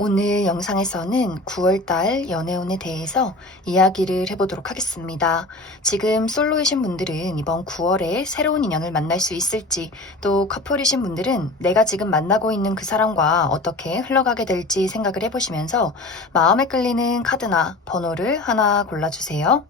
오늘 영상에서는 9월달 연애운에 대해서 이야기를 해보도록 하겠습니다. 지금 솔로이신 분들은 이번 9월에 새로운 인연을 만날 수 있을지, 또 커플이신 분들은 내가 지금 만나고 있는 그 사람과 어떻게 흘러가게 될지 생각을 해보시면서 마음에 끌리는 카드나 번호를 하나 골라주세요.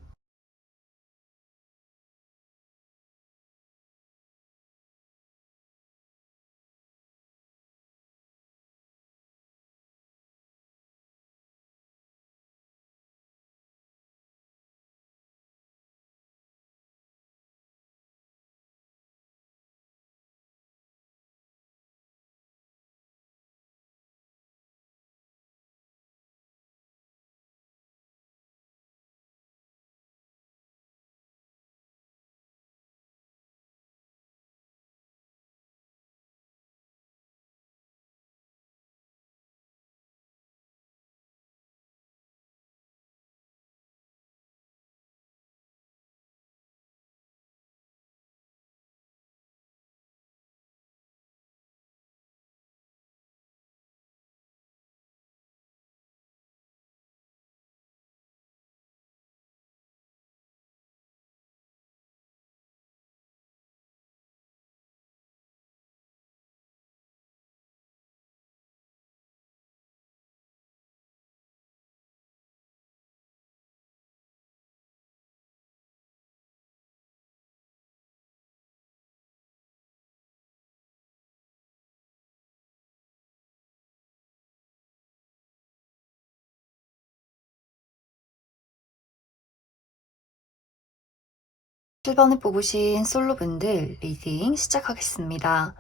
7번을 뽑으신 솔로분들 리딩 시작하겠습니다.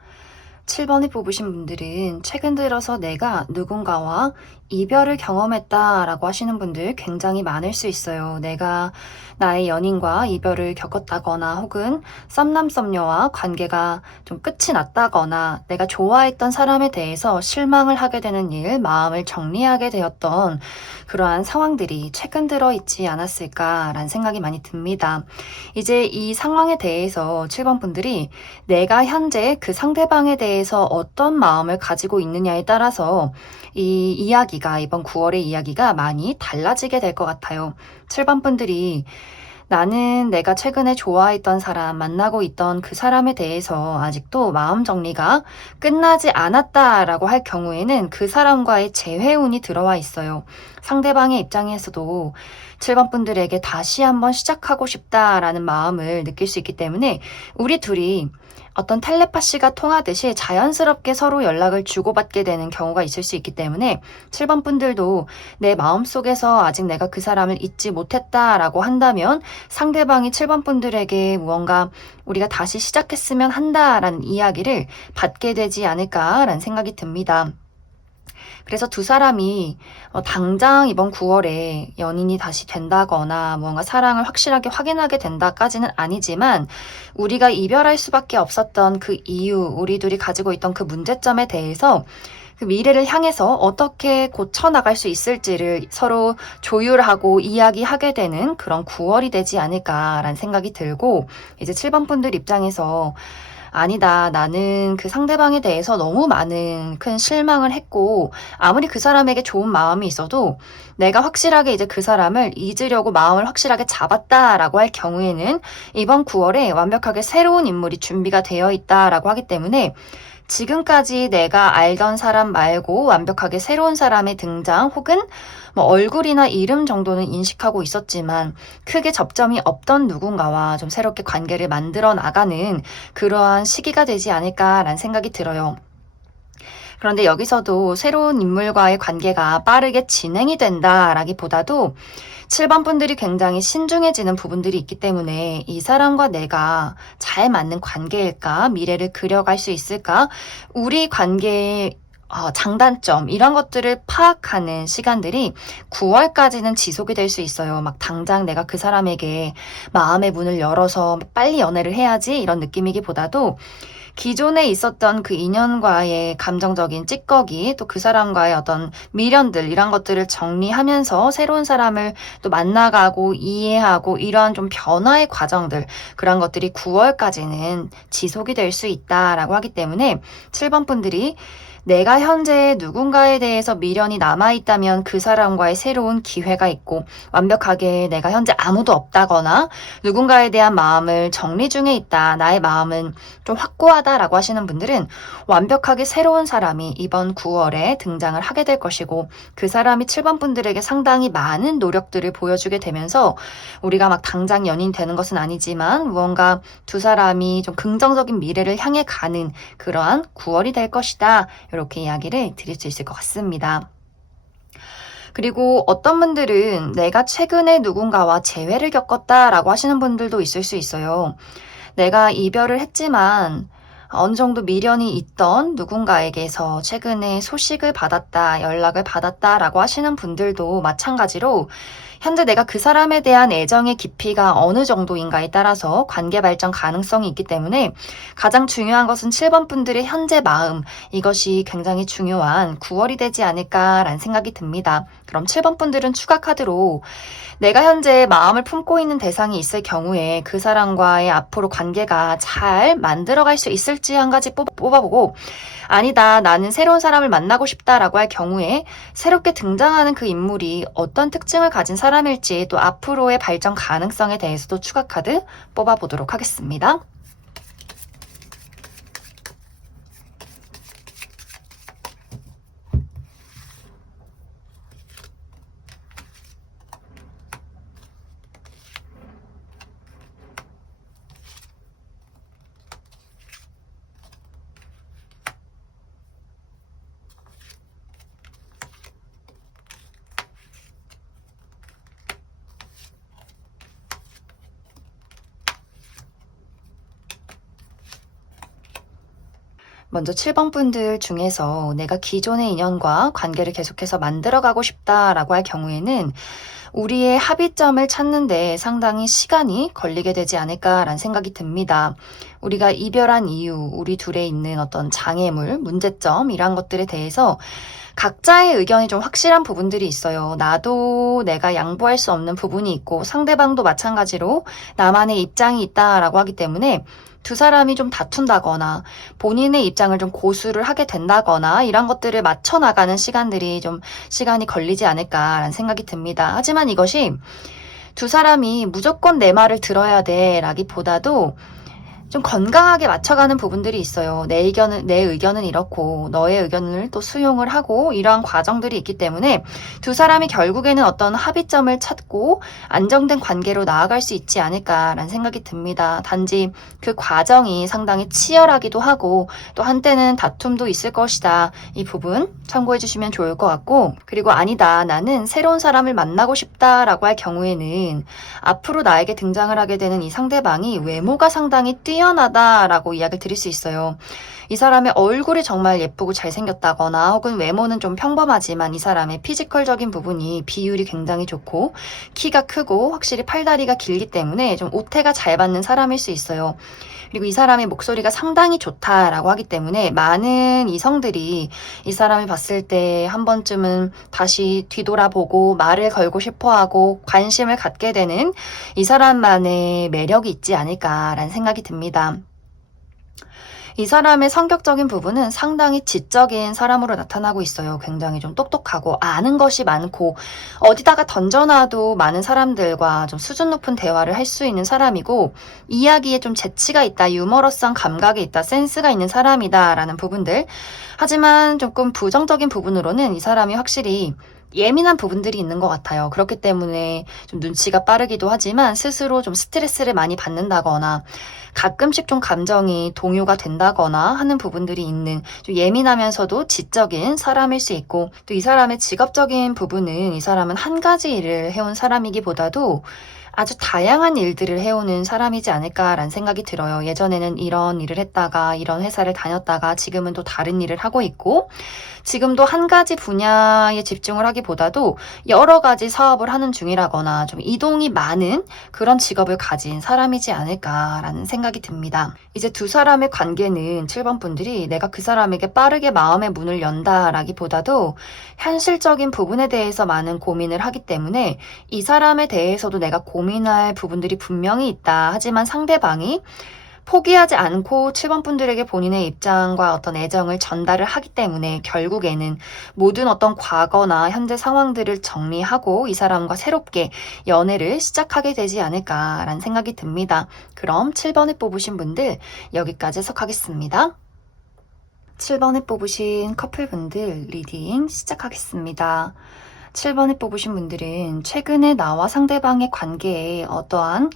7번을 뽑으신 분들은 최근 들어서 내가 누군가와 이별을 경험했다라고 하시는 분들 굉장히 많을 수 있어요. 내가 나의 연인과 이별을 겪었다거나 혹은 썸남썸녀와 관계가 좀 끝이 났다거나 내가 좋아했던 사람에 대해서 실망을 하게 되는 일, 마음을 정리하게 되었던 그러한 상황들이 최근 들어 있지 않았을까라는 생각이 많이 듭니다. 이제 이 상황에 대해서 7번 분들이 내가 현재 그 상대방에 대해서 어떤 마음을 가지고 있느냐에 따라서 이 이야기가, 이번 9월의 이야기가 많이 달라지게 될 것 같아요. 7번 분들이 나는 내가 최근에 좋아했던 사람, 만나고 있던 그 사람에 대해서 아직도 마음 정리가 끝나지 않았다라고 할 경우에는 그 사람과의 재회운이 들어와 있어요. 상대방의 입장에서도 7번 분들에게 다시 한번 시작하고 싶다라는 마음을 느낄 수 있기 때문에 우리 둘이 어떤 텔레파시가 통하듯이 자연스럽게 서로 연락을 주고받게 되는 경우가 있을 수 있기 때문에 7번 분들도 내 마음속에서 아직 내가 그 사람을 잊지 못했다라고 한다면 상대방이 7번 분들에게 무언가 우리가 다시 시작했으면 한다라는 이야기를 받게 되지 않을까라는 생각이 듭니다. 그래서 두 사람이 당장 이번 9월에 연인이 다시 된다거나 무언가 사랑을 확실하게 확인하게 된다까지는 아니지만 우리가 이별할 수밖에 없었던 그 이유, 우리 둘이 가지고 있던 그 문제점에 대해서 그 미래를 향해서 어떻게 고쳐나갈 수 있을지를 서로 조율하고 이야기하게 되는 그런 9월이 되지 않을까라는 생각이 들고, 이제 7번 분들 입장에서 아니다, 나는 그 상대방에 대해서 너무 많은 큰 실망을 했고 아무리 그 사람에게 좋은 마음이 있어도 내가 확실하게 이제 그 사람을 잊으려고 마음을 확실하게 잡았다라고 할 경우에는 이번 9월에 완벽하게 새로운 인물이 준비가 되어 있다라고 하기 때문에 지금까지 내가 알던 사람 말고 완벽하게 새로운 사람의 등장 혹은 뭐 얼굴이나 이름 정도는 인식하고 있었지만 크게 접점이 없던 누군가와 좀 새롭게 관계를 만들어 나가는 그러한 시기가 되지 않을까라는 생각이 들어요. 그런데 여기서도 새로운 인물과의 관계가 빠르게 진행이 된다라기보다도 7번 분들이 굉장히 신중해지는 부분들이 있기 때문에 이 사람과 내가 잘 맞는 관계일까? 미래를 그려갈 수 있을까? 우리 관계의 장단점 이런 것들을 파악하는 시간들이 9월까지는 지속이 될 수 있어요. 막 당장 내가 그 사람에게 마음의 문을 열어서 빨리 연애를 해야지 이런 느낌이기보다도 기존에 있었던 그 인연과의 감정적인 찌꺼기, 또 그 사람과의 어떤 미련들, 이런 것들을 정리하면서 새로운 사람을 또 만나가고 이해하고 이러한 좀 변화의 과정들, 그런 것들이 9월까지는 지속이 될 수 있다라고 하기 때문에 7번 분들이 내가 현재 누군가에 대해서 미련이 남아있다면 그 사람과의 새로운 기회가 있고, 완벽하게 내가 현재 아무도 없다거나 누군가에 대한 마음을 정리 중에 있다, 나의 마음은 좀 확고하다라고 하시는 분들은 완벽하게 새로운 사람이 이번 9월에 등장을 하게 될 것이고, 그 사람이 7번 분들에게 상당히 많은 노력들을 보여주게 되면서 우리가 막 당장 연인 되는 것은 아니지만 무언가 두 사람이 좀 긍정적인 미래를 향해 가는 그러한 9월이 될 것이다. 이렇게 이야기를 드릴 수 있을 것 같습니다. 그리고 어떤 분들은 내가 최근에 누군가와 재회를 겪었다라고 하시는 분들도 있을 수 있어요. 내가 이별을 했지만 어느 정도 미련이 있던 누군가에게서 최근에 소식을 받았다, 연락을 받았다라고 하시는 분들도 마찬가지로 현재 내가 그 사람에 대한 애정의 깊이가 어느 정도인가에 따라서 관계 발전 가능성이 있기 때문에 가장 중요한 것은 7번 분들의 현재 마음, 이것이 굉장히 중요한 9월이 되지 않을까라는 생각이 듭니다. 그럼 7번 분들은 추가 카드로 내가 현재 마음을 품고 있는 대상이 있을 경우에 그 사람과의 앞으로 관계가 잘 만들어갈 수 있을지 한 가지 뽑아보고, 아니다, 나는 새로운 사람을 만나고 싶다라고 할 경우에 새롭게 등장하는 그 인물이 어떤 특징을 가진 사람일지, 또 앞으로의 발전 가능성에 대해서도 추가 카드 뽑아보도록 하겠습니다. 먼저 7번 분들 중에서 내가 기존의 인연과 관계를 계속해서 만들어가고 싶다라고 할 경우에는 우리의 합의점을 찾는데 상당히 시간이 걸리게 되지 않을까라는 생각이 듭니다. 우리가 이별한 이유, 우리 둘에 있는 어떤 장애물, 문제점 이런 것들에 대해서 각자의 의견이 좀 확실한 부분들이 있어요. 나도 내가 양보할 수 없는 부분이 있고 상대방도 마찬가지로 나만의 입장이 있다라고 하기 때문에 두 사람이 좀 다툰다거나 본인의 입장을 좀 고수를 하게 된다거나 이런 것들을 맞춰 나가는 시간들이 좀 시간이 걸리지 않을까라는 생각이 듭니다. 하지만 이것이 두 사람이 무조건 내 말을 들어야 돼 라기보다도 좀 건강하게 맞춰가는 부분들이 있어요. 내 의견은 이렇고 너의 의견을 또 수용을 하고 이러한 과정들이 있기 때문에 두 사람이 결국에는 어떤 합의점을 찾고 안정된 관계로 나아갈 수 있지 않을까라는 생각이 듭니다. 단지 그 과정이 상당히 치열하기도 하고 또 한때는 다툼도 있을 것이다. 이 부분 참고해 주시면 좋을 것 같고, 그리고 아니다, 나는 새로운 사람을 만나고 싶다라고 할 경우에는 앞으로 나에게 등장을 하게 되는 이 상대방이 외모가 상당히 뛰어나다라고 이야기를 드릴 수 있어요. 이 사람의 얼굴이 정말 예쁘고 잘생겼다거나 혹은 외모는 좀 평범하지만 이 사람의 피지컬적인 부분이 비율이 굉장히 좋고 키가 크고 확실히 팔다리가 길기 때문에 좀 오태가 잘 받는 사람일 수 있어요. 그리고 이 사람의 목소리가 상당히 좋다라고 하기 때문에 많은 이성들이 이 사람을 봤을 때 한 번쯤은 다시 뒤돌아보고 말을 걸고 싶어하고 관심을 갖게 되는 이 사람만의 매력이 있지 않을까라는 생각이 듭니다. 이 사람의 성격적인 부분은 상당히 지적인 사람으로 나타나고 있어요. 굉장히 좀 똑똑하고 아는 것이 많고 어디다가 던져놔도 많은 사람들과 좀 수준 높은 대화를 할 수 있는 사람이고 이야기에 좀 재치가 있다, 유머러스한 감각이 있다, 센스가 있는 사람이다라는 부분들. 하지만 조금 부정적인 부분으로는 이 사람이 확실히 예민한 부분들이 있는 것 같아요. 그렇기 때문에 좀 눈치가 빠르기도 하지만 스스로 좀 스트레스를 많이 받는다거나 가끔씩 좀 감정이 동요가 된다거나 하는 부분들이 있는 좀 예민하면서도 지적인 사람일 수 있고, 또 이 사람의 직업적인 부분은 이 사람은 한 가지 일을 해온 사람이기보다도 아주 다양한 일들을 해오는 사람이지 않을까라는 생각이 들어요. 예전에는 이런 일을 했다가 이런 회사를 다녔다가 지금은 또 다른 일을 하고 있고, 지금도 한 가지 분야에 집중을 하기보다도 여러 가지 사업을 하는 중이라거나 좀 이동이 많은 그런 직업을 가진 사람이지 않을까라는 생각이 듭니다. 이제 두 사람의 관계는 7번 분들이 내가 그 사람에게 빠르게 마음의 문을 연다라기보다도 현실적인 부분에 대해서 많은 고민을 하기 때문에 이 사람에 대해서도 내가 고민할 부분들이 분명히 있다. 하지만 상대방이 포기하지 않고 7번 분들에게 본인의 입장과 어떤 애정을 전달을 하기 때문에 결국에는 모든 어떤 과거나 현재 상황들을 정리하고 이 사람과 새롭게 연애를 시작하게 되지 않을까라는 생각이 듭니다. 그럼 7번을 뽑으신 분들 여기까지 해석하겠습니다. 7번을 뽑으신 커플분들 리딩 시작하겠습니다. 7번을 뽑으신 분들은 최근에 나와 상대방의 관계에 어떠한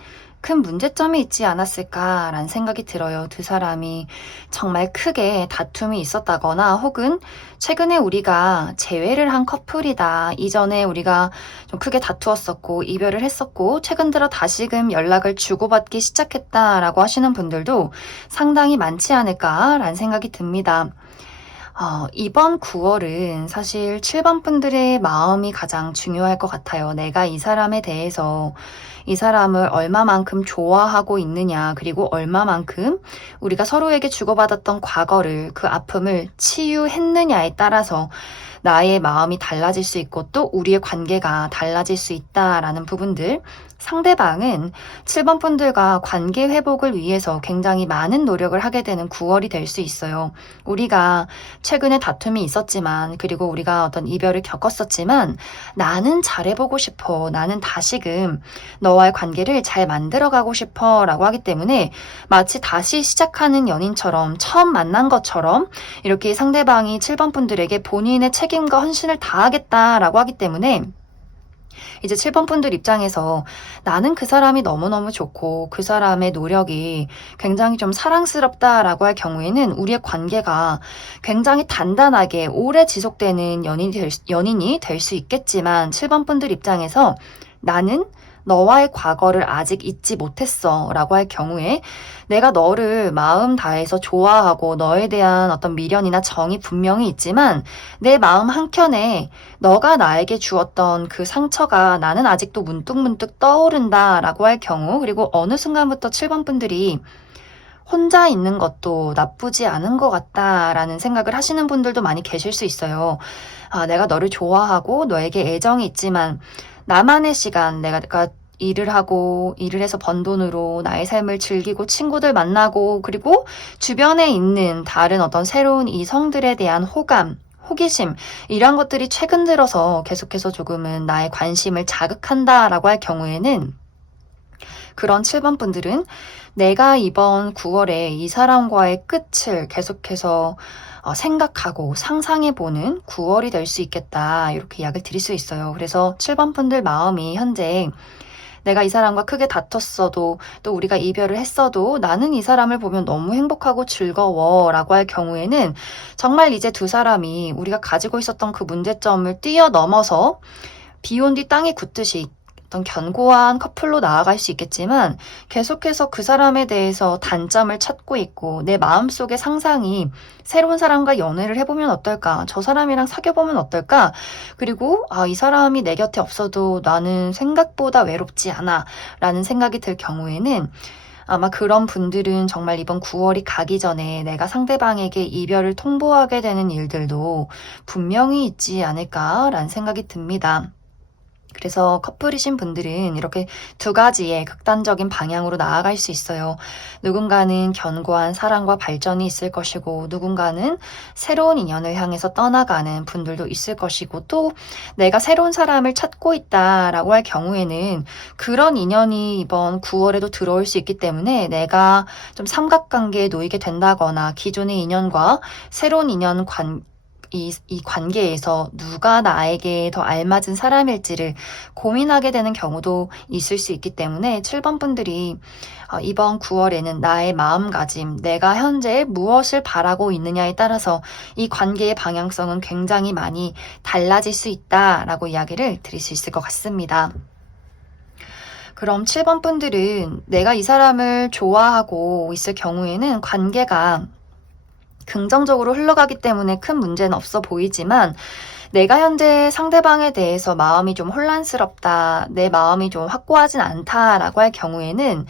큰 문제점이 있지 않았을까라는 생각이 들어요. 두 사람이 정말 크게 다툼이 있었다거나 혹은 최근에 우리가 재회를 한 커플이다. 이전에 우리가 좀 크게 다투었었고 이별을 했었고 최근 들어 다시금 연락을 주고받기 시작했다라고 하시는 분들도 상당히 많지 않을까라는 생각이 듭니다. 이번 9월은 사실 7번 분들의 마음이 가장 중요할 것 같아요. 내가 이 사람에 대해서 이 사람을 얼마만큼 좋아하고 있느냐, 그리고 얼마만큼 우리가 서로에게 주고받았던 과거를, 그 아픔을 치유했느냐에 따라서 나의 마음이 달라질 수 있고 또 우리의 관계가 달라질 수 있다라는 부분들. 상대방은 7번 분들과 관계 회복을 위해서 굉장히 많은 노력을 하게 되는 9월이 될 수 있어요. 우리가 최근에 다툼이 있었지만, 그리고 우리가 어떤 이별을 겪었었지만, 나는 잘해보고 싶어. 나는 다시금 너와의 관계를 잘 만들어가고 싶어. 라고 하기 때문에 마치 다시 시작하는 연인처럼 처음 만난 것처럼 이렇게 상대방이 7번 분들에게 본인의 책임과 헌신을 다하겠다라고 하기 때문에 이제 7번 분들 입장에서 나는 그 사람이 너무너무 좋고 그 사람의 노력이 굉장히 좀 사랑스럽다라고 할 경우에는 우리의 관계가 굉장히 단단하게 오래 지속되는 연인이 될 수 있겠지만 7번 분들 입장에서 나는 너와의 과거를 아직 잊지 못했어 라고 할 경우에 내가 너를 마음 다해서 좋아하고 너에 대한 어떤 미련이나 정이 분명히 있지만 내 마음 한켠에 너가 나에게 주었던 그 상처가 나는 아직도 문득문득 떠오른다 라고 할 경우, 그리고 어느 순간부터 7번 분들이 혼자 있는 것도 나쁘지 않은 것 같다라는 생각을 하시는 분들도 많이 계실 수 있어요. 내가 너를 좋아하고 너에게 애정이 있지만 나만의 시간, 내가 일을 하고 일을 해서 번 돈으로 나의 삶을 즐기고 친구들 만나고 그리고 주변에 있는 다른 어떤 새로운 이성들에 대한 호감, 호기심 이런 것들이 최근 들어서 계속해서 조금은 나의 관심을 자극한다라고 할 경우에는 그런 7번 분들은 내가 이번 9월에 이 사람과의 끝을 계속해서 생각하고 상상해보는 9월이 될 수 있겠다. 이렇게 이야기를 드릴 수 있어요. 그래서 7번 분들 마음이 현재 내가 이 사람과 크게 다퉜어도 또 우리가 이별을 했어도 나는 이 사람을 보면 너무 행복하고 즐거워 라고 할 경우에는 정말 이제 두 사람이 우리가 가지고 있었던 그 문제점을 뛰어넘어서 비 온 뒤 땅이 굳듯이 어떤 견고한 커플로 나아갈 수 있겠지만 계속해서 그 사람에 대해서 단점을 찾고 있고 내 마음속의 상상이 새로운 사람과 연애를 해보면 어떨까? 저 사람이랑 사귀어보면 어떨까? 그리고 이 사람이 내 곁에 없어도 나는 생각보다 외롭지 않아 라는 생각이 들 경우에는 아마 그런 분들은 정말 이번 9월이 가기 전에 내가 상대방에게 이별을 통보하게 되는 일들도 분명히 있지 않을까라는 생각이 듭니다. 그래서 커플이신 분들은 이렇게 두 가지의 극단적인 방향으로 나아갈 수 있어요. 누군가는 견고한 사랑과 발전이 있을 것이고 누군가는 새로운 인연을 향해서 떠나가는 분들도 있을 것이고 또 내가 새로운 사람을 찾고 있다라고 할 경우에는 그런 인연이 이번 9월에도 들어올 수 있기 때문에 내가 좀 삼각관계에 놓이게 된다거나 기존의 인연과 새로운 인연 이 관계에서 누가 나에게 더 알맞은 사람일지를 고민하게 되는 경우도 있을 수 있기 때문에 7번 분들이 이번 9월에는 나의 마음가짐, 내가 현재 무엇을 바라고 있느냐에 따라서 이 관계의 방향성은 굉장히 많이 달라질 수 있다라고 이야기를 드릴 수 있을 것 같습니다. 그럼 7번 분들은 내가 이 사람을 좋아하고 있을 경우에는 관계가 긍정적으로 흘러가기 때문에 큰 문제는 없어 보이지만 내가 현재 상대방에 대해서 마음이 좀 혼란스럽다, 내 마음이 좀 확고하진 않다라고 할 경우에는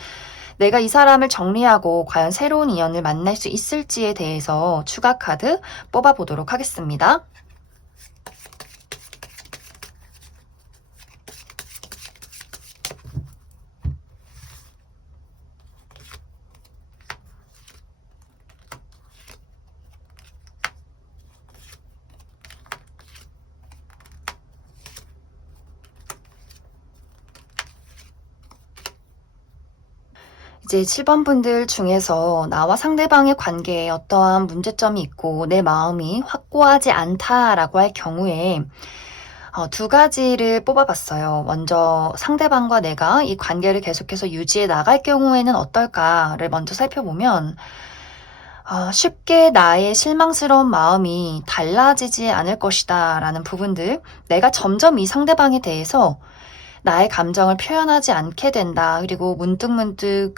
내가 이 사람을 정리하고 과연 새로운 인연을 만날 수 있을지에 대해서 추가 카드 뽑아보도록 하겠습니다. 이제 7번 분들 중에서 나와 상대방의 관계에 어떠한 문제점이 있고 내 마음이 확고하지 않다라고 할 경우에 두 가지를 뽑아봤어요. 먼저 상대방과 내가 이 관계를 계속해서 유지해 나갈 경우에는 어떨까를 먼저 살펴보면 쉽게 나의 실망스러운 마음이 달라지지 않을 것이다 라는 부분들, 내가 점점 이 상대방에 대해서 나의 감정을 표현하지 않게 된다. 그리고 문득문득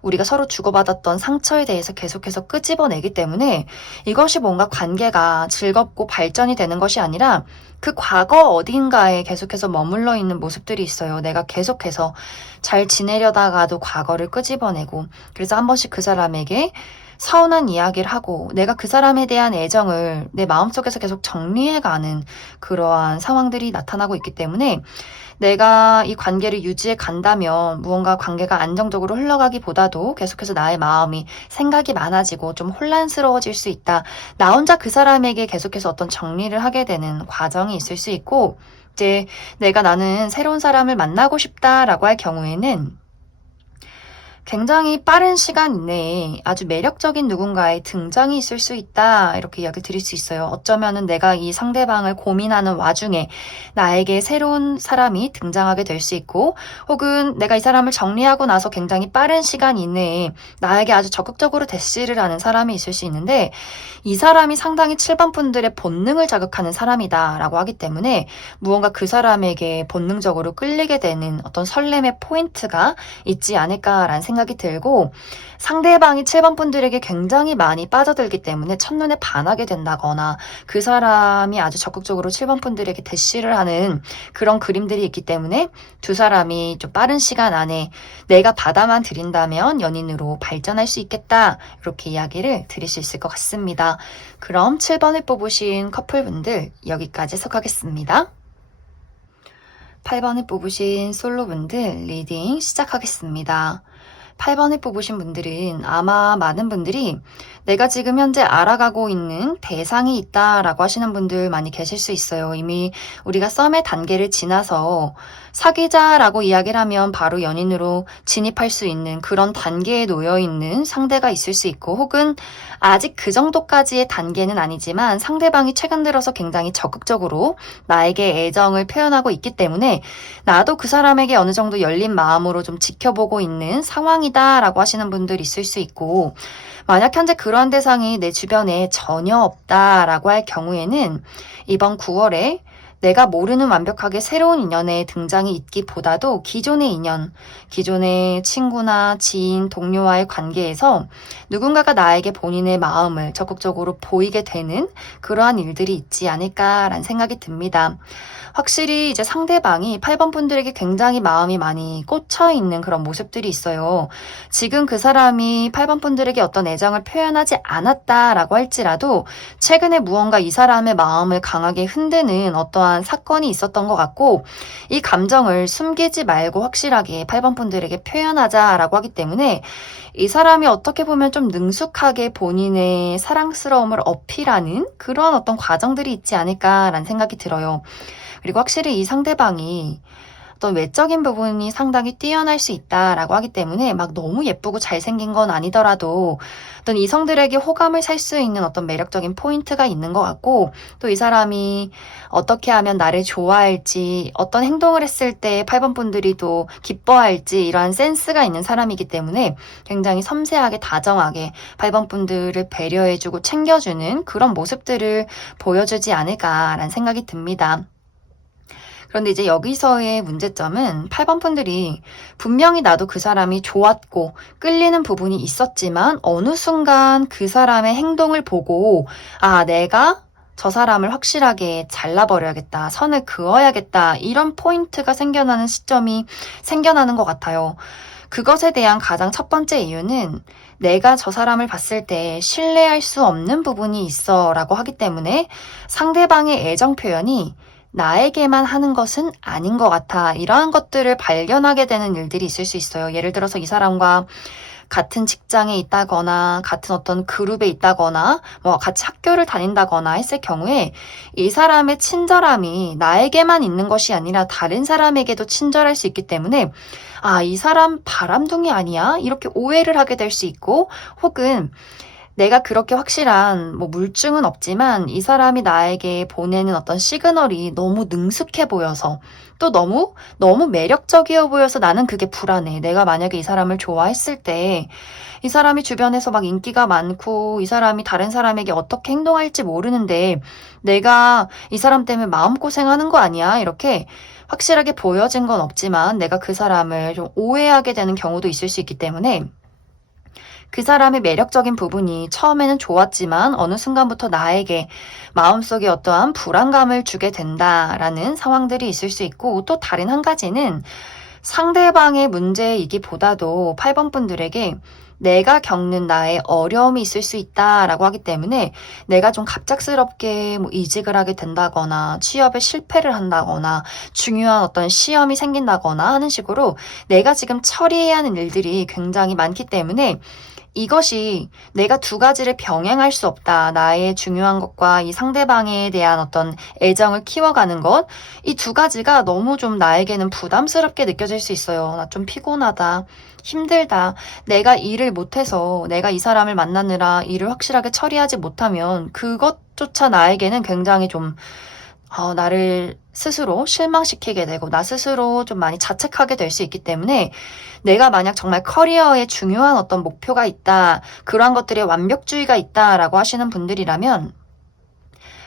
우리가 서로 주고받았던 상처에 대해서 계속해서 끄집어내기 때문에 이것이 뭔가 관계가 즐겁고 발전이 되는 것이 아니라 그 과거 어딘가에 계속해서 머물러 있는 모습들이 있어요. 내가 계속해서 잘 지내려다가도 과거를 끄집어내고, 그래서 한 번씩 그 사람에게 서운한 이야기를 하고 내가 그 사람에 대한 애정을 내 마음속에서 계속 정리해가는 그러한 상황들이 나타나고 있기 때문에 내가 이 관계를 유지해 간다면 무언가 관계가 안정적으로 흘러가기보다도 계속해서 나의 마음이 생각이 많아지고 좀 혼란스러워질 수 있다. 나 혼자 그 사람에게 계속해서 어떤 정리를 하게 되는 과정이 있을 수 있고, 이제 나는 새로운 사람을 만나고 싶다라고 할 경우에는 굉장히 빠른 시간 이내에 아주 매력적인 누군가의 등장이 있을 수 있다. 이렇게 이야기 드릴 수 있어요. 어쩌면은 내가 이 상대방을 고민하는 와중에 나에게 새로운 사람이 등장하게 될 수 있고, 혹은 내가 이 사람을 정리하고 나서 굉장히 빠른 시간 이내에 나에게 아주 적극적으로 대시를 하는 사람이 있을 수 있는데, 이 사람이 상당히 7번 분들의 본능을 자극하는 사람이다라고 하기 때문에 무언가 그 사람에게 본능적으로 끌리게 되는 어떤 설렘의 포인트가 있지 않을까라는 생각이 들고, 상대방이 7번 분들에게 굉장히 많이 빠져들기 때문에 첫눈에 반하게 된다거나 그 사람이 아주 적극적으로 7번 분들에게 대시를 하는 그런 그림들이 있기 때문에 두 사람이 좀 빠른 시간 안에 내가 받아만 들인다면 연인으로 발전할 수 있겠다, 이렇게 이야기를 드릴 수 있을 것 같습니다. 그럼 7번을 뽑으신 커플분들 여기까지 해석하겠습니다. 8번을 뽑으신 솔로분들 리딩 시작하겠습니다. 8번을 뽑으신 분들은 아마 많은 분들이 내가 지금 현재 알아가고 있는 대상이 있다라고 하시는 분들 많이 계실 수 있어요. 이미 우리가 썸의 단계를 지나서 사귀자라고 이야기를 하면 바로 연인으로 진입할 수 있는 그런 단계에 놓여 있는 상대가 있을 수 있고, 혹은 아직 그 정도까지의 단계는 아니지만 상대방이 최근 들어서 굉장히 적극적으로 나에게 애정을 표현하고 있기 때문에 나도 그 사람에게 어느 정도 열린 마음으로 좀 지켜보고 있는 상황이다라고 하시는 분들 있을 수 있고, 만약 현재 그러한 대상이 내 주변에 전혀 없다라고 할 경우에는 이번 9월에 내가 모르는 완벽하게 새로운 인연의 등장이 있기보다도 기존의 인연, 기존의 친구나 지인, 동료와의 관계에서 누군가가 나에게 본인의 마음을 적극적으로 보이게 되는 그러한 일들이 있지 않을까라는 생각이 듭니다. 확실히 이제 상대방이 8번 분들에게 굉장히 마음이 많이 꽂혀 있는 그런 모습들이 있어요. 지금 그 사람이 8번 분들에게 어떤 애정을 표현하지 않았다라고 할지라도 최근에 무언가 이 사람의 마음을 강하게 흔드는 어떠한 사건이 있었던 것 같고, 이 감정을 숨기지 말고 확실하게 8번 분들에게 표현하자라고 하기 때문에 이 사람이 어떻게 보면 좀 능숙하게 본인의 사랑스러움을 어필하는 그런 어떤 과정들이 있지 않을까라는 생각이 들어요. 그리고 확실히 이 상대방이 어떤 외적인 부분이 상당히 뛰어날 수 있다라고 하기 때문에 막 너무 예쁘고 잘생긴 건 아니더라도 어떤 이성들에게 호감을 살 수 있는 어떤 매력적인 포인트가 있는 것 같고, 또 이 사람이 어떻게 하면 나를 좋아할지, 어떤 행동을 했을 때 8번 분들이 또 기뻐할지 이러한 센스가 있는 사람이기 때문에 굉장히 섬세하게 다정하게 8번 분들을 배려해주고 챙겨주는 그런 모습들을 보여주지 않을까라는 생각이 듭니다. 그런데 이제 여기서의 문제점은 8번 분들이 분명히 나도 그 사람이 좋았고 끌리는 부분이 있었지만 어느 순간 그 사람의 행동을 보고 내가 저 사람을 확실하게 잘라버려야겠다, 선을 그어야겠다, 이런 포인트가 생겨나는 시점이 생겨나는 것 같아요. 그것에 대한 가장 첫 번째 이유는 내가 저 사람을 봤을 때 신뢰할 수 없는 부분이 있어 라고 하기 때문에 상대방의 애정 표현이 나에게만 하는 것은 아닌 것 같아, 이러한 것들을 발견하게 되는 일들이 있을 수 있어요. 예를 들어서 이 사람과 같은 직장에 있다거나 같은 어떤 그룹에 있다거나 뭐 같이 학교를 다닌다거나 했을 경우에 이 사람의 친절함이 나에게만 있는 것이 아니라 다른 사람에게도 친절할 수 있기 때문에 아, 이 사람 바람둥이 아니야? 이렇게 오해를 하게 될 수 있고 혹은 내가 그렇게 확실한 뭐 물증은 없지만 이 사람이 나에게 보내는 어떤 시그널이 너무 능숙해 보여서 또 너무 매력적이어 보여서 나는 그게 불안해. 내가 만약에 이 사람을 좋아했을 때 이 사람이 주변에서 막 인기가 많고 이 사람이 다른 사람에게 어떻게 행동할지 모르는데 내가 이 사람 때문에 마음고생하는 거 아니야? 이렇게 확실하게 보여진 건 없지만 내가 그 사람을 좀 오해하게 되는 경우도 있을 수 있기 때문에 그 사람의 매력적인 부분이 처음에는 좋았지만 어느 순간부터 나에게 마음속에 어떠한 불안감을 주게 된다라는 상황들이 있을 수 있고 또 다른 한 가지는 상대방의 문제이기보다도 8번 분들에게 내가 겪는 나의 어려움이 있을 수 있다라고 하기 때문에 내가 좀 갑작스럽게 뭐 이직을 하게 된다거나 취업에 실패를 한다거나 중요한 어떤 시험이 생긴다거나 하는 식으로 내가 지금 처리해야 하는 일들이 굉장히 많기 때문에 이것이 내가 두 가지를 병행할 수 없다. 나의 중요한 것과 이 상대방에 대한 어떤 애정을 키워가는 것. 이 두 가지가 너무 좀 나에게는 부담스럽게 느껴질 수 있어요. 나 좀 피곤하다. 힘들다. 내가 일을 못해서 내가 이 사람을 만나느라 일을 확실하게 처리하지 못하면 그것조차 나에게는 굉장히 좀 나를 스스로 실망시키게 되고 나 스스로 좀 많이 자책하게 될 수 있기 때문에 내가 만약 정말 커리어에 중요한 어떤 목표가 있다, 그러한 것들에 완벽주의가 있다라고 하시는 분들이라면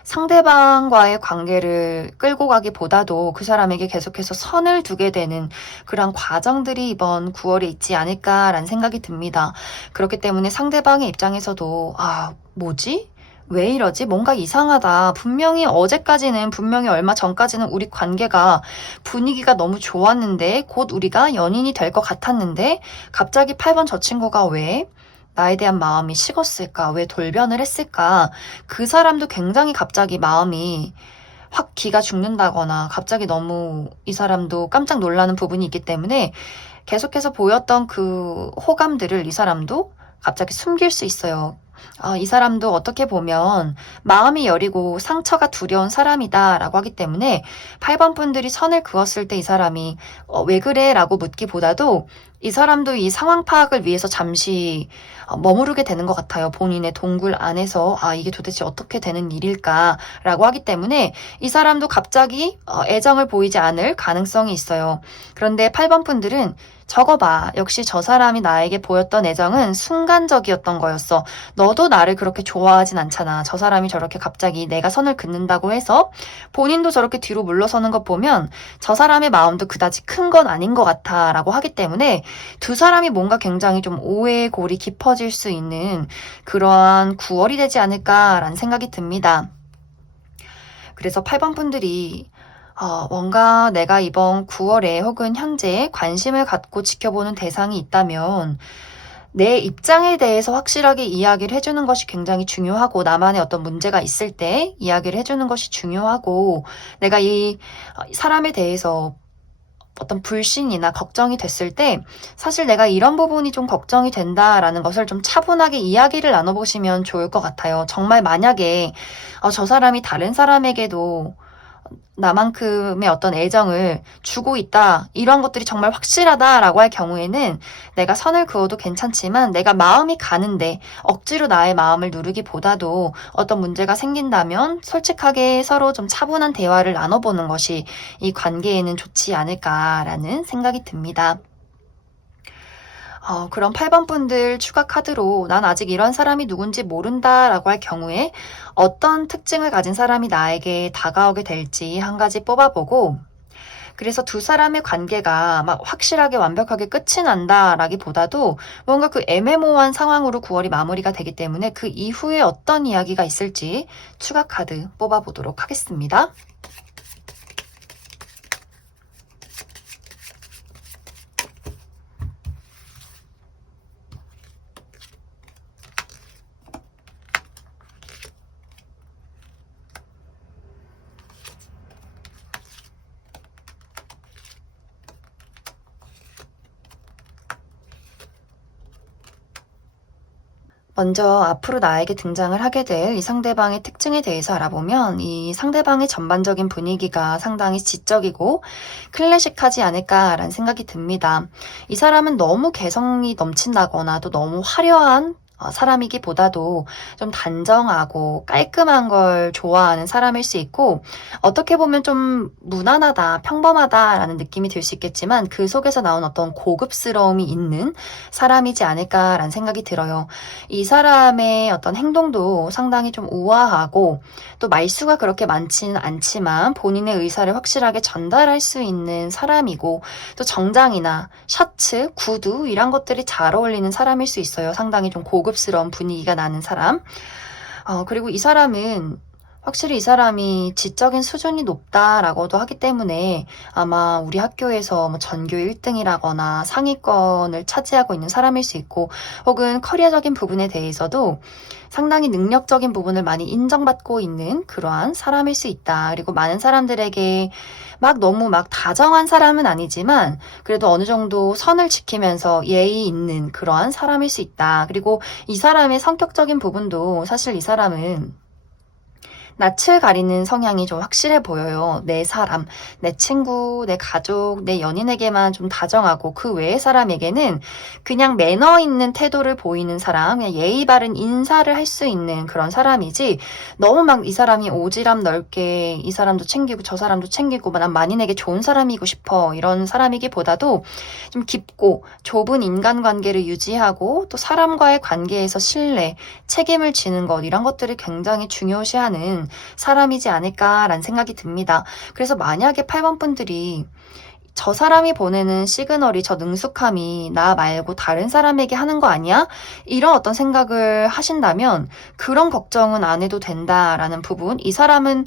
상대방과의 관계를 끌고 가기보다도 그 사람에게 계속해서 선을 두게 되는 그런 과정들이 이번 9월에 있지 않을까라는 생각이 듭니다. 그렇기 때문에 상대방의 입장에서도 뭐지? 왜 이러지? 뭔가 이상하다. 분명히 얼마 전까지는 우리 관계가 분위기가 너무 좋았는데, 곧 우리가 연인이 될 것 같았는데, 갑자기 8번 저 친구가 왜 나에 대한 마음이 식었을까? 왜 돌변을 했을까? 그 사람도 굉장히 갑자기 마음이 확 기가 죽는다거나, 갑자기 너무 이 사람도 깜짝 놀라는 부분이 있기 때문에 계속해서 보였던 그 호감들을 이 사람도 갑자기 숨길 수 있어요. 이 사람도 어떻게 보면 마음이 여리고 상처가 두려운 사람이다라고 하기 때문에 8번 분들이 선을 그었을 때 이 사람이 왜 그래? 라고 묻기보다도 이 사람도 이 상황 파악을 위해서 잠시 머무르게 되는 것 같아요. 본인의 동굴 안에서 이게 도대체 어떻게 되는 일일까라고 하기 때문에 이 사람도 갑자기 애정을 보이지 않을 가능성이 있어요. 그런데 8번 분들은 적어봐. 역시 저 사람이 나에게 보였던 애정은 순간적이었던 거였어. 너도 나를 그렇게 좋아하진 않잖아. 저 사람이 저렇게 갑자기 내가 선을 긋는다고 해서 본인도 저렇게 뒤로 물러서는 것 보면 저 사람의 마음도 그다지 큰 건 아닌 것 같아 라고 하기 때문에 두 사람이 뭔가 굉장히 좀 오해의 골이 깊어질 수 있는 그러한 9월이 되지 않을까라는 생각이 듭니다. 그래서 8번 분들이 뭔가 내가 이번 9월에 혹은 현재 관심을 갖고 지켜보는 대상이 있다면 내 입장에 대해서 확실하게 이야기를 해주는 것이 굉장히 중요하고 나만의 어떤 문제가 있을 때 이야기를 해주는 것이 중요하고 내가 이 사람에 대해서 어떤 불신이나 걱정이 됐을 때 사실 내가 이런 부분이 좀 걱정이 된다라는 것을 좀 차분하게 이야기를 나눠보시면 좋을 것 같아요. 정말 만약에 저 사람이 다른 사람에게도 나만큼의 어떤 애정을 주고 있다. 이런 것들이 정말 확실하다라고 할 경우에는 내가 선을 그어도 괜찮지만 내가 마음이 가는데 억지로 나의 마음을 누르기보다도 어떤 문제가 생긴다면 솔직하게 서로 좀 차분한 대화를 나눠보는 것이 이 관계에는 좋지 않을까라는 생각이 듭니다. 그럼 8번 분들 추가 카드로 난 아직 이런 사람이 누군지 모른다 라고 할 경우에 어떤 특징을 가진 사람이 나에게 다가오게 될지 한 가지 뽑아보고 그래서 두 사람의 관계가 막 확실하게 완벽하게 끝이 난다라기보다도 뭔가 그 애매모호한 상황으로 9월이 마무리가 되기 때문에 그 이후에 어떤 이야기가 있을지 추가 카드 뽑아보도록 하겠습니다. 먼저 앞으로 나에게 등장을 하게 될 이 상대방의 특징에 대해서 알아보면 이 상대방의 전반적인 분위기가 상당히 지적이고 클래식하지 않을까라는 생각이 듭니다. 이 사람은 너무 개성이 넘친다거나 또 너무 화려한 사람이기보다도 좀 단정하고 깔끔한 걸 좋아하는 사람일 수 있고, 어떻게 보면 좀 무난하다, 평범하다라는 느낌이 들 수 있겠지만 그 속에서 나온 어떤 고급스러움이 있는 사람이지 않을까라는 생각이 들어요. 이 사람의 어떤 행동도 상당히 좀 우아하고 또 말수가 그렇게 많지는 않지만 본인의 의사를 확실하게 전달할 수 있는 사람이고, 또 정장이나 셔츠, 구두 이런 것들이 잘 어울리는 사람일 수 있어요. 상당히 좀 고급스러운 분위기가 나는 사람. 그리고 이 사람은 확실히 이 사람이 지적인 수준이 높다라고도 하기 때문에 아마 우리 학교에서 뭐 전교 1등이라거나 상위권을 차지하고 있는 사람일 수 있고, 혹은 커리어적인 부분에 대해서도 상당히 능력적인 부분을 많이 인정받고 있는 그러한 사람일 수 있다. 그리고 많은 사람들에게 막 너무 막 다정한 사람은 아니지만 그래도 어느 정도 선을 지키면서 예의 있는 그러한 사람일 수 있다. 그리고 이 사람의 성격적인 부분도 사실 이 사람은 낯을 가리는 성향이 좀 확실해 보여요. 내 사람, 내 친구, 내 가족, 내 연인에게만 좀 다정하고 그 외의 사람에게는 그냥 매너 있는 태도를 보이는 사람, 그냥 예의 바른 인사를 할 수 있는 그런 사람이지, 너무 막 이 사람이 오지랖 넓게 이 사람도 챙기고 저 사람도 챙기고 난 만인에게 좋은 사람이고 싶어 이런 사람이기보다도 좀 깊고 좁은 인간관계를 유지하고 또 사람과의 관계에서 신뢰, 책임을 지는 것 이런 것들을 굉장히 중요시하는 사람이지 않을까라는 생각이 듭니다. 그래서 만약에 8번 분들이 저 사람이 보내는 시그널이, 저 능숙함이 나 말고 다른 사람에게 하는 거 아니야? 이런 어떤 생각을 하신다면 그런 걱정은 안 해도 된다라는 부분, 이 사람은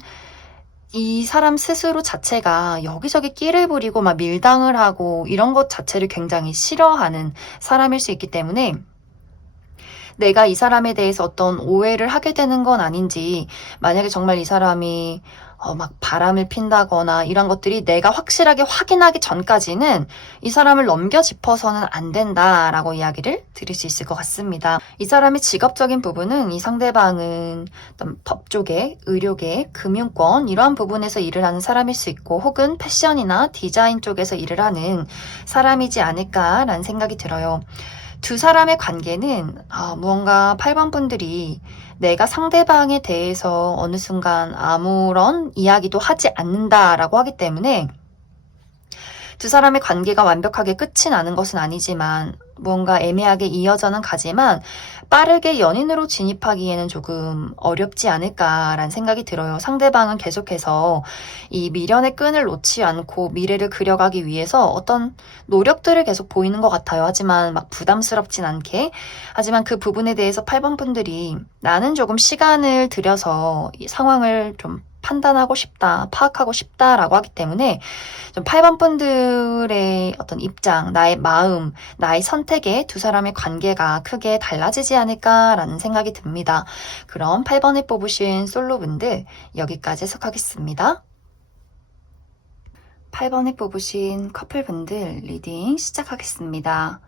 이 사람 스스로 자체가 여기저기 끼를 부리고 막 밀당을 하고 이런 것 자체를 굉장히 싫어하는 사람일 수 있기 때문에 내가 이 사람에 대해서 어떤 오해를 하게 되는 건 아닌지, 만약에 정말 이 사람이 막 바람을 핀다거나 이런 것들이 내가 확실하게 확인하기 전까지는 이 사람을 넘겨 짚어서는 안 된다라고 이야기를 드릴 수 있을 것 같습니다. 이 사람의 직업적인 부분은 이 상대방은 어떤 법조계, 의료계, 금융권 이러한 부분에서 일을 하는 사람일 수 있고, 혹은 패션이나 디자인 쪽에서 일을 하는 사람이지 않을까라는 생각이 들어요. 두 사람의 관계는 무언가 8번 분들이 내가 상대방에 대해서 어느 순간 아무런 이야기도 하지 않는다라고 하기 때문에 두 사람의 관계가 완벽하게 끝이 나는 것은 아니지만 무언가 애매하게 이어져는 가지만 빠르게 연인으로 진입하기에는 조금 어렵지 않을까라는 생각이 들어요. 상대방은 계속해서 이 미련의 끈을 놓지 않고 미래를 그려가기 위해서 어떤 노력들을 계속 보이는 것 같아요. 하지만 막 부담스럽진 않게. 하지만 그 부분에 대해서 8번 분들이 나는 조금 시간을 들여서 이 상황을 좀 판단하고 싶다, 파악하고 싶다라고 하기 때문에 좀 8번 분들의 어떤 입장, 나의 마음, 나의 선택에 두 사람의 관계가 크게 달라지지 않을까라는 생각이 듭니다. 그럼 8번에 뽑으신 솔로분들 여기까지 해석하겠습니다. 8번에 뽑으신 커플분들 리딩 시작하겠습니다.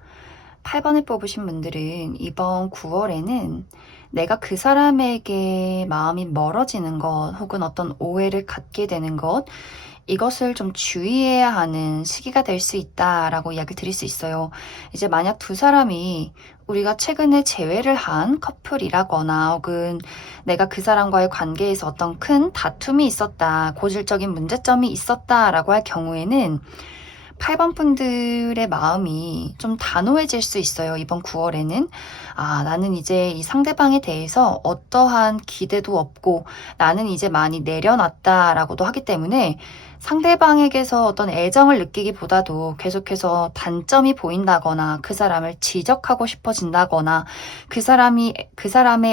8번을 뽑으신 분들은 이번 9월에는 내가 그 사람에게 마음이 멀어지는 것, 혹은 어떤 오해를 갖게 되는 것, 이것을 좀 주의해야 하는 시기가 될 수 있다라고 이야기를 드릴 수 있어요. 이제 만약 두 사람이 우리가 최근에 재회를 한 커플이라거나, 혹은 내가 그 사람과의 관계에서 어떤 큰 다툼이 있었다, 고질적인 문제점이 있었다라고 할 경우에는 8번 분들의 마음이 좀 단호해질 수 있어요. 이번 9월에는. 나는 이제 이 상대방에 대해서 어떠한 기대도 없고 나는 이제 많이 내려놨다라고도 하기 때문에 상대방에게서 어떤 애정을 느끼기보다도 계속해서 단점이 보인다거나 그 사람을 지적하고 싶어진다거나 그 사람의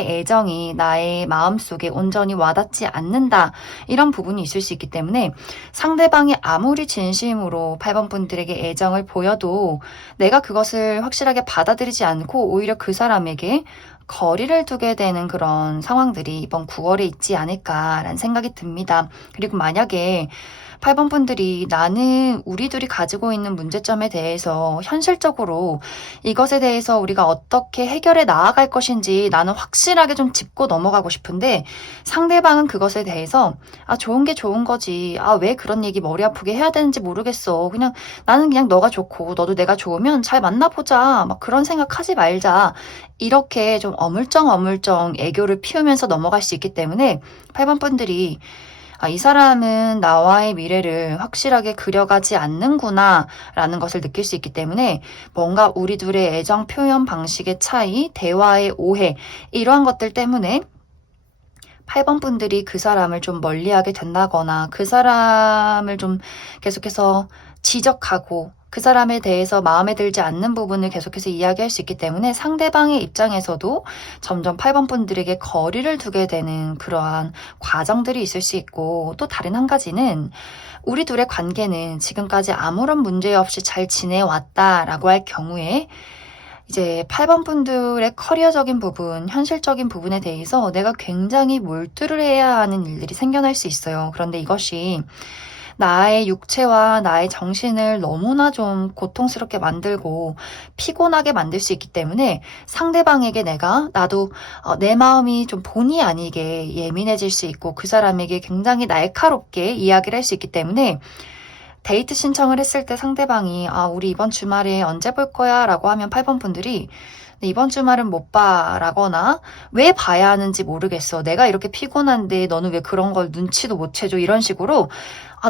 애정이 나의 마음속에 온전히 와닿지 않는다, 이런 부분이 있을 수 있기 때문에 상대방이 아무리 진심으로 8번 분들에게 애정을 보여도 내가 그것을 확실하게 받아들이지 않고 오히려 그 사람에게 거리를 두게 되는 그런 상황들이 이번 9월에 있지 않을까라는 생각이 듭니다. 그리고 만약에 8번 분들이 나는 우리 둘이 가지고 있는 문제점에 대해서 현실적으로 이것에 대해서 우리가 어떻게 해결해 나아갈 것인지 나는 확실하게 좀 짚고 넘어가고 싶은데 상대방은 그것에 대해서 좋은 게 좋은 거지. 왜 그런 얘기 머리 아프게 해야 되는지 모르겠어. 나는 그냥 너가 좋고 너도 내가 좋으면 잘 만나보자. 막 그런 생각하지 말자. 이렇게 좀 어물쩡 애교를 피우면서 넘어갈 수 있기 때문에 8번 분들이 이 사람은 나와의 미래를 확실하게 그려가지 않는구나 라는 것을 느낄 수 있기 때문에 뭔가 우리 둘의 애정 표현 방식의 차이, 대화의 오해 이러한 것들 때문에 8번 분들이 그 사람을 좀 멀리하게 된다거나 그 사람을 좀 계속해서 지적하고 그 사람에 대해서 마음에 들지 않는 부분을 계속해서 이야기할 수 있기 때문에 상대방의 입장에서도 점점 8번 분들에게 거리를 두게 되는 그러한 과정들이 있을 수 있고, 또 다른 한 가지는 우리 둘의 관계는 지금까지 아무런 문제 없이 잘 지내왔다라고 할 경우에 이제 8번 분들의 커리어적인 부분, 현실적인 부분에 대해서 내가 굉장히 몰두를 해야 하는 일들이 생겨날 수 있어요. 그런데 이것이 나의 육체와 나의 정신을 너무나 좀 고통스럽게 만들고 피곤하게 만들 수 있기 때문에 상대방에게 나도 내 마음이 좀 본의 아니게 예민해질 수 있고 그 사람에게 굉장히 날카롭게 이야기를 할 수 있기 때문에 데이트 신청을 했을 때 상대방이 우리 이번 주말에 언제 볼 거야? 라고 하면 8번 분들이 이번 주말은 못 봐 라거나 왜 봐야 하는지 모르겠어. 내가 이렇게 피곤한데 너는 왜 그런 걸 눈치도 못 채줘? 이런 식으로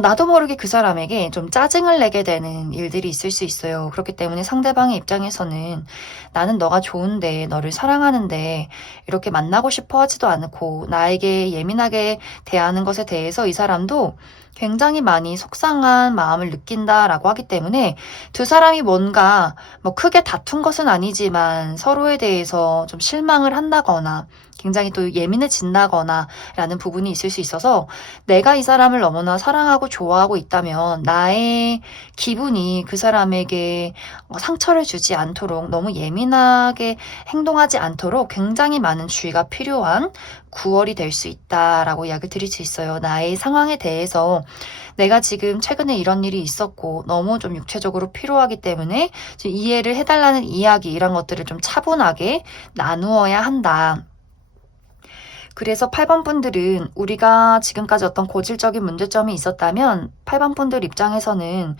나도 모르게 그 사람에게 좀 짜증을 내게 되는 일들이 있을 수 있어요. 그렇기 때문에 상대방의 입장에서는 나는 너가 좋은데 너를 사랑하는데 이렇게 만나고 싶어 하지도 않고 나에게 예민하게 대하는 것에 대해서 이 사람도 굉장히 많이 속상한 마음을 느낀다라고 하기 때문에 두 사람이 뭔가 크게 다툰 것은 아니지만 서로에 대해서 좀 실망을 한다거나 굉장히 또 예민해진다거나 라는 부분이 있을 수 있어서 내가 이 사람을 너무나 사랑하고 좋아하고 있다면 나의 기분이 그 사람에게 상처를 주지 않도록 너무 예민하게 행동하지 않도록 굉장히 많은 주의가 필요한 9월이 될 수 있다라고 이야기 드릴 수 있어요. 나의 상황에 대해서 내가 지금 최근에 이런 일이 있었고 너무 좀 육체적으로 필요하기 때문에 이해를 해달라는 이야기 이런 것들을 좀 차분하게 나누어야 한다. 그래서 8번 분들은 우리가 지금까지 어떤 고질적인 문제점이 있었다면 8번 분들 입장에서는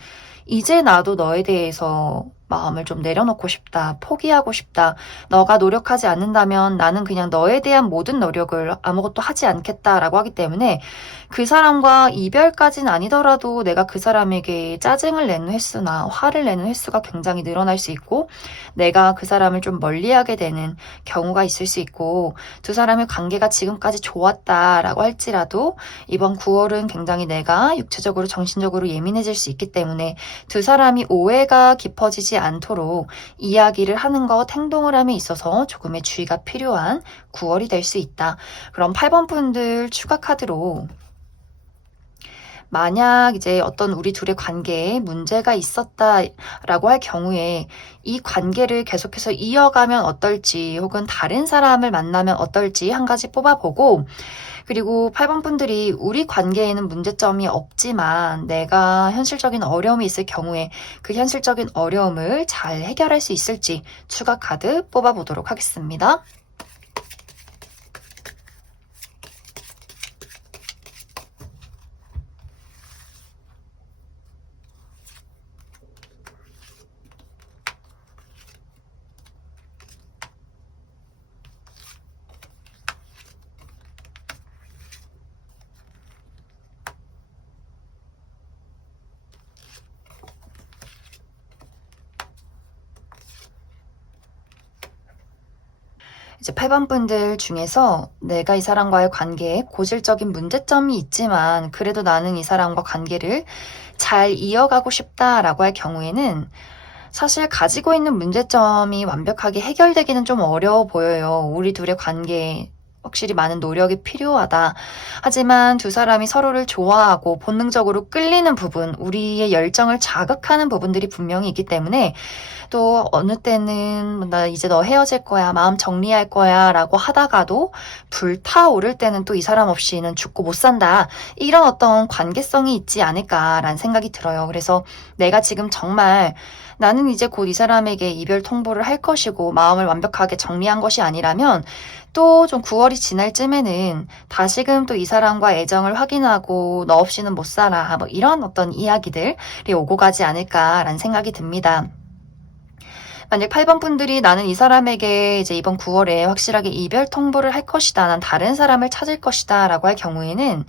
이제 나도 너에 대해서 마음을 좀 내려놓고 싶다, 포기하고 싶다. 너가 노력하지 않는다면 나는 그냥 너에 대한 모든 노력을 아무것도 하지 않겠다라고 하기 때문에 그 사람과 이별까지는 아니더라도 내가 그 사람에게 짜증을 내는 횟수나 화를 내는 횟수가 굉장히 늘어날 수 있고 내가 그 사람을 좀 멀리하게 되는 경우가 있을 수 있고 두 사람의 관계가 지금까지 좋았다라고 할지라도 이번 9월은 굉장히 내가 육체적으로 정신적으로 예민해질 수 있기 때문에 두 사람이 오해가 깊어지지 않도록 이야기를 하는 것, 행동을 함에 있어서 조금의 주의가 필요한 9월이 될 수 있다. 그럼 8번 분들 추가 카드로 만약 이제 어떤 우리 둘의 관계에 문제가 있었다라고 할 경우에 이 관계를 계속해서 이어가면 어떨지 혹은 다른 사람을 만나면 어떨지 한 가지 뽑아보고 그리고 8번 분들이 우리 관계에는 문제점이 없지만 내가 현실적인 어려움이 있을 경우에 그 현실적인 어려움을 잘 해결할 수 있을지 추가 카드 뽑아보도록 하겠습니다. 이제 8번 분들 중에서 내가 이 사람과의 관계에 고질적인 문제점이 있지만 그래도 나는 이 사람과 관계를 잘 이어가고 싶다라고 할 경우에는 사실 가지고 있는 문제점이 완벽하게 해결되기는 좀 어려워 보여요. 우리 둘의 관계 확실히 많은 노력이 필요하다. 하지만 두 사람이 서로를 좋아하고 본능적으로 끌리는 부분, 우리의 열정을 자극하는 부분들이 분명히 있기 때문에 또 어느 때는 나 이제 너 헤어질 거야, 마음 정리할 거야 라고 하다가도 불타오를 때는 또 이 사람 없이는 죽고 못 산다. 이런 어떤 관계성이 있지 않을까라는 생각이 들어요. 그래서 내가 지금 정말 나는 이제 곧 이 사람에게 이별 통보를 할 것이고 마음을 완벽하게 정리한 것이 아니라면 또 좀 9월이 지날 쯤에는 다시금 또 이 사람과 애정을 확인하고 너 없이는 못 살아. 뭐 이런 어떤 이야기들이 오고 가지 않을까라는 생각이 듭니다. 만약 8번 분들이 나는 이 사람에게 이제 이번 9월에 확실하게 이별 통보를 할 것이다. 난 다른 사람을 찾을 것이다. 라고 할 경우에는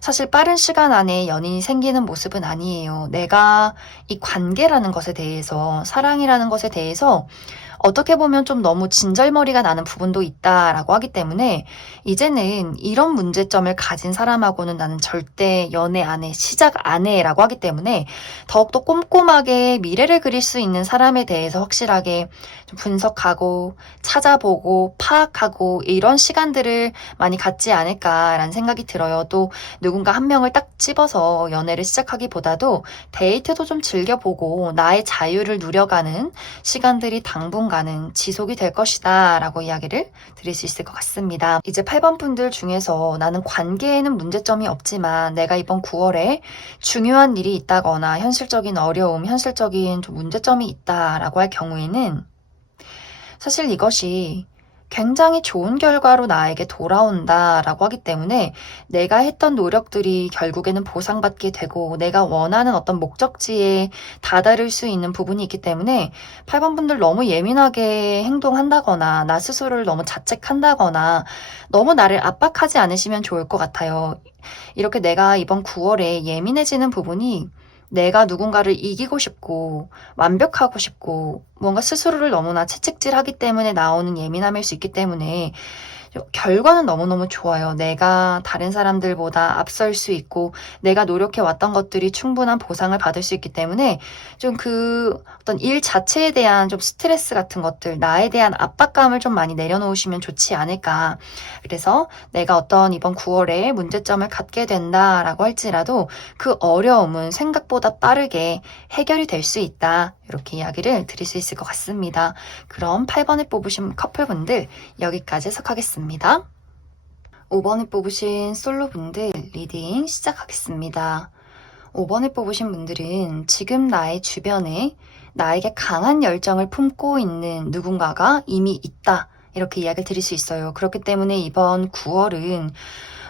사실 빠른 시간 안에 연인이 생기는 모습은 아니에요. 내가 이 관계라는 것에 대해서, 사랑이라는 것에 대해서 어떻게 보면 좀 너무 진절머리가 나는 부분도 있다라고 하기 때문에 이제는 이런 문제점을 가진 사람하고는 나는 절대 연애 안 해, 시작 안 해라고 하기 때문에 더욱더 꼼꼼하게 미래를 그릴 수 있는 사람에 대해서 확실하게 좀 분석하고 찾아보고 파악하고 이런 시간들을 많이 갖지 않을까라는 생각이 들어요. 또 누군가 한 명을 딱 집어서 연애를 시작하기보다도 데이트도 좀 즐겨보고 나의 자유를 누려가는 시간들이 당분간은 지속이 될 것이다 라고 이야기를 드릴 수 있을 것 같습니다. 이제 8번 분들 중에서 나는 관계에는 문제점이 없지만 내가 이번 9월에 중요한 일이 있다거나 현실적인 어려움, 현실적인 좀 문제점이 있다라고 할 경우에는 사실 이것이 굉장히 좋은 결과로 나에게 돌아온다라고 하기 때문에 내가 했던 노력들이 결국에는 보상받게 되고 내가 원하는 어떤 목적지에 다다를 수 있는 부분이 있기 때문에 8번 분들 너무 예민하게 행동한다거나 나 스스로를 너무 자책한다거나 너무 나를 압박하지 않으시면 좋을 것 같아요. 이렇게 내가 이번 9월에 예민해지는 부분이 내가 누군가를 이기고 싶고 완벽하고 싶고 뭔가 스스로를 너무나 채찍질하기 때문에 나오는 예민함일 수 있기 때문에 결과는 너무너무 좋아요. 내가 다른 사람들보다 앞설 수 있고 내가 노력해 왔던 것들이 충분한 보상을 받을 수 있기 때문에 좀 그 어떤 일 자체에 대한 좀 스트레스 같은 것들, 나에 대한 압박감을 좀 많이 내려놓으시면 좋지 않을까. 그래서 내가 어떤 이번 9월에 문제점을 갖게 된다라고 할지라도 그 어려움은 생각보다 빠르게 해결이 될 수 있다. 이렇게 이야기를 드릴 수 있을 것 같습니다. 그럼 8번을 뽑으신 커플분들 여기까지 해석하겠습니다. 5번을 뽑으신 솔로분들 리딩 시작하겠습니다. 5번을 뽑으신 분들은 지금 나의 주변에 나에게 강한 열정을 품고 있는 누군가가 이미 있다. 이렇게 이야기를 드릴 수 있어요. 그렇기 때문에 이번 9월은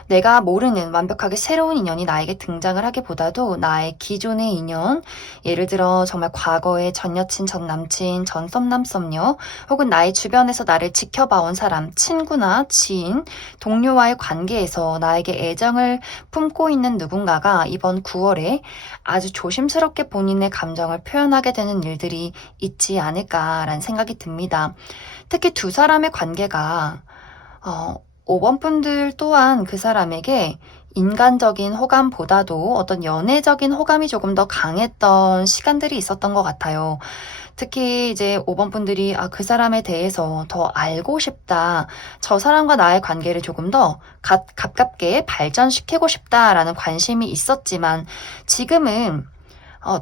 내가 모르는 완벽하게 새로운 인연이 나에게 등장을 하기보다도 나의 기존의 인연, 예를 들어 정말 과거의 전 여친, 전 남친, 전 썸남, 썸녀, 혹은 나의 주변에서 나를 지켜봐온 사람, 친구나 지인, 동료와의 관계에서 나에게 애정을 품고 있는 누군가가 이번 9월에 아주 조심스럽게 본인의 감정을 표현하게 되는 일들이 있지 않을까라는 생각이 듭니다. 특히 두 사람의 관계가 5번 분들 또한 그 사람에게 인간적인 호감보다도 어떤 연애적인 호감이 조금 더 강했던 시간들이 있었던 것 같아요. 특히 이제 5번 분들이 그 사람에 대해서 더 알고 싶다. 저 사람과 나의 관계를 조금 더 가깝게 발전시키고 싶다라는 관심이 있었지만 지금은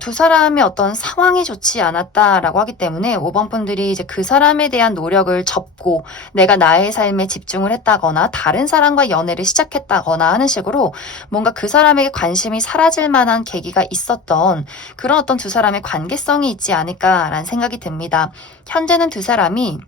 두 사람의 어떤 상황이 좋지 않았다라고 하기 때문에 5번 분들이 이제 그 사람에 대한 노력을 접고 내가 나의 삶에 집중을 했다거나 다른 사람과 연애를 시작했다거나 하는 식으로 뭔가 그 사람에게 관심이 사라질 만한 계기가 있었던 그런 어떤 두 사람의 관계성이 있지 않을까라는 생각이 듭니다. 현재는 두 사람이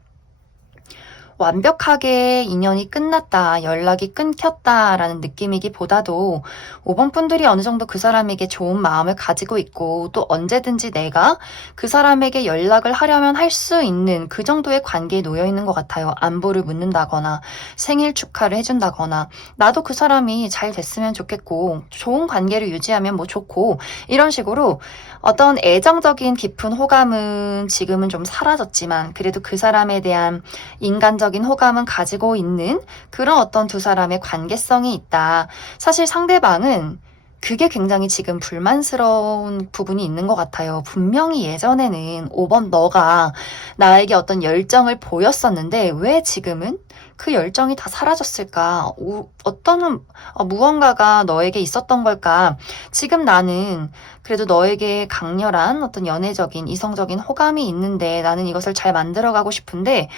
완벽하게 인연이 끝났다, 연락이 끊겼다라는 느낌이기보다도 5번 분들이 어느 정도 그 사람에게 좋은 마음을 가지고 있고 또 언제든지 내가 그 사람에게 연락을 하려면 할 수 있는 그 정도의 관계에 놓여 있는 것 같아요. 안부를 묻는다거나 생일 축하를 해준다거나 나도 그 사람이 잘 됐으면 좋겠고 좋은 관계를 유지하면 뭐 좋고 이런 식으로 어떤 애정적인 깊은 호감은 지금은 좀 사라졌지만 그래도 그 사람에 대한 인간적인 호감은 가지고 있는 그런 어떤 두 사람의 관계성이 있다. 사실 상대방은 그게 굉장히 지금 불만스러운 부분이 있는 것 같아요. 분명히 예전에는 5번 너가 나에게 어떤 열정을 보였었는데 왜 지금은 그 열정이 다 사라졌을까? 어떤 무언가가 너에게 있었던 걸까? 지금 나는 그래도 너에게 강렬한 어떤 연애적인, 이성적인 호감이 있는데 나는 이것을 잘 만들어가고 싶은데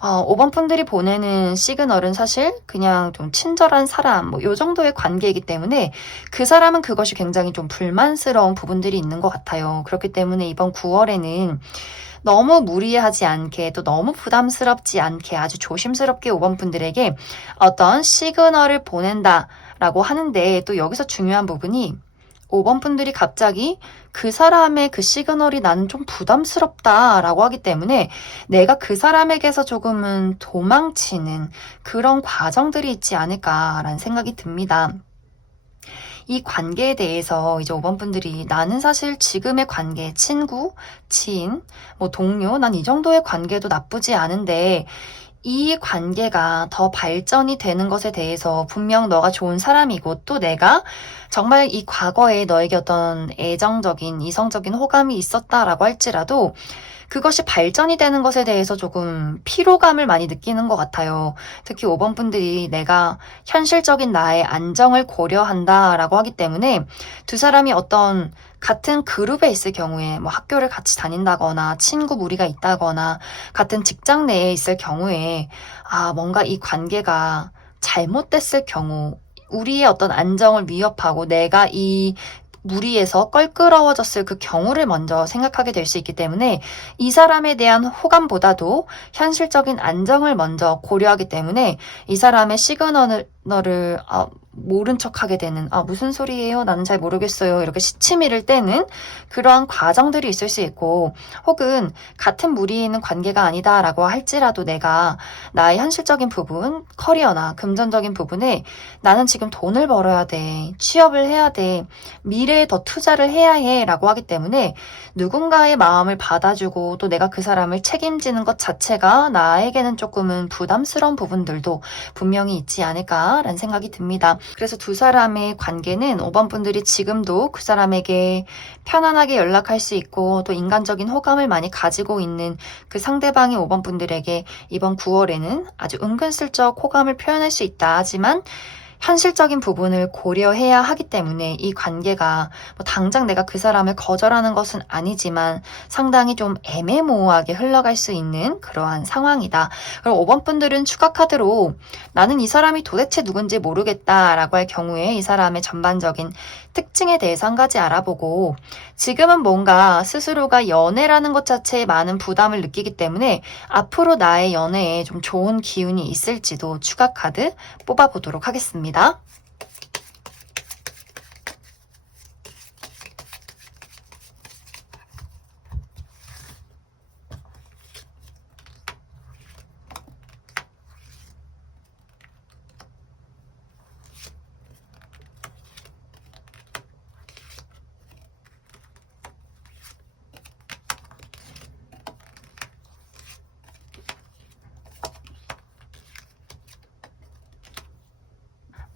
5번 분들이 보내는 시그널은 사실 그냥 좀 친절한 사람, 뭐 요 정도의 관계이기 때문에 그 사람은 그것이 굉장히 좀 불만스러운 부분들이 있는 것 같아요. 그렇기 때문에 이번 9월에는 너무 무리하지 않게 또 너무 부담스럽지 않게 아주 조심스럽게 5번 분들에게 어떤 시그널을 보낸다라고 하는데 또 여기서 중요한 부분이 5번 분들이 갑자기 그 사람의 그 시그널이 나는 좀 부담스럽다라고 하기 때문에 내가 그 사람에게서 조금은 도망치는 그런 과정들이 있지 않을까라는 생각이 듭니다. 이 관계에 대해서 이제 5번 분들이 나는 사실 지금의 관계, 친구, 지인, 뭐 동료, 난 이 정도의 관계도 나쁘지 않은데 이 관계가 더 발전이 되는 것에 대해서 분명 너가 좋은 사람이고 또 내가 정말 이 과거에 너에게 어떤 애정적인, 이성적인 호감이 있었다라고 할지라도 그것이 발전이 되는 것에 대해서 조금 피로감을 많이 느끼는 것 같아요. 특히 5번 분들이 내가 현실적인 나의 안정을 고려한다라고 하기 때문에 두 사람이 어떤 같은 그룹에 있을 경우에 뭐 학교를 같이 다닌다거나 친구 무리가 있다거나 같은 직장 내에 있을 경우에 뭔가 이 관계가 잘못됐을 경우 우리의 어떤 안정을 위협하고 내가 이 무리에서 껄끄러워졌을 그 경우를 먼저 생각하게 될 수 있기 때문에 이 사람에 대한 호감보다도 현실적인 안정을 먼저 고려하기 때문에 이 사람의 시그널을 모른 척하게 되는 무슨 소리예요? 나는 잘 모르겠어요. 이렇게 시치미를 떼는 그러한 과정들이 있을 수 있고 혹은 같은 무리에 있는 관계가 아니다라고 할지라도 내가 나의 현실적인 부분, 커리어나 금전적인 부분에 나는 지금 돈을 벌어야 돼. 취업을 해야 돼. 미래에 더 투자를 해야 해. 라고 하기 때문에 누군가의 마음을 받아주고 또 내가 그 사람을 책임지는 것 자체가 나에게는 조금은 부담스러운 부분들도 분명히 있지 않을까라는 생각이 듭니다. 그래서 두 사람의 관계는 5번 분들이 지금도 그 사람에게 편안하게 연락할 수 있고 또 인간적인 호감을 많이 가지고 있는 그 상대방의 5번 분들에게 이번 9월에는 아주 은근슬쩍 호감을 표현할 수 있다. 하지만 현실적인 부분을 고려해야 하기 때문에 이 관계가 뭐 당장 내가 그 사람을 거절하는 것은 아니지만 상당히 좀 애매모호하게 흘러갈 수 있는 그러한 상황이다. 그럼 5번 분들은 추가 카드로 나는 이 사람이 도대체 누군지 모르겠다라고 할 경우에 이 사람의 전반적인 특징에 대해서 한 가지 알아보고 지금은 뭔가 스스로가 연애라는 것 자체에 많은 부담을 느끼기 때문에 앞으로 나의 연애에 좀 좋은 기운이 있을지도 추가 카드 뽑아보도록 하겠습니다.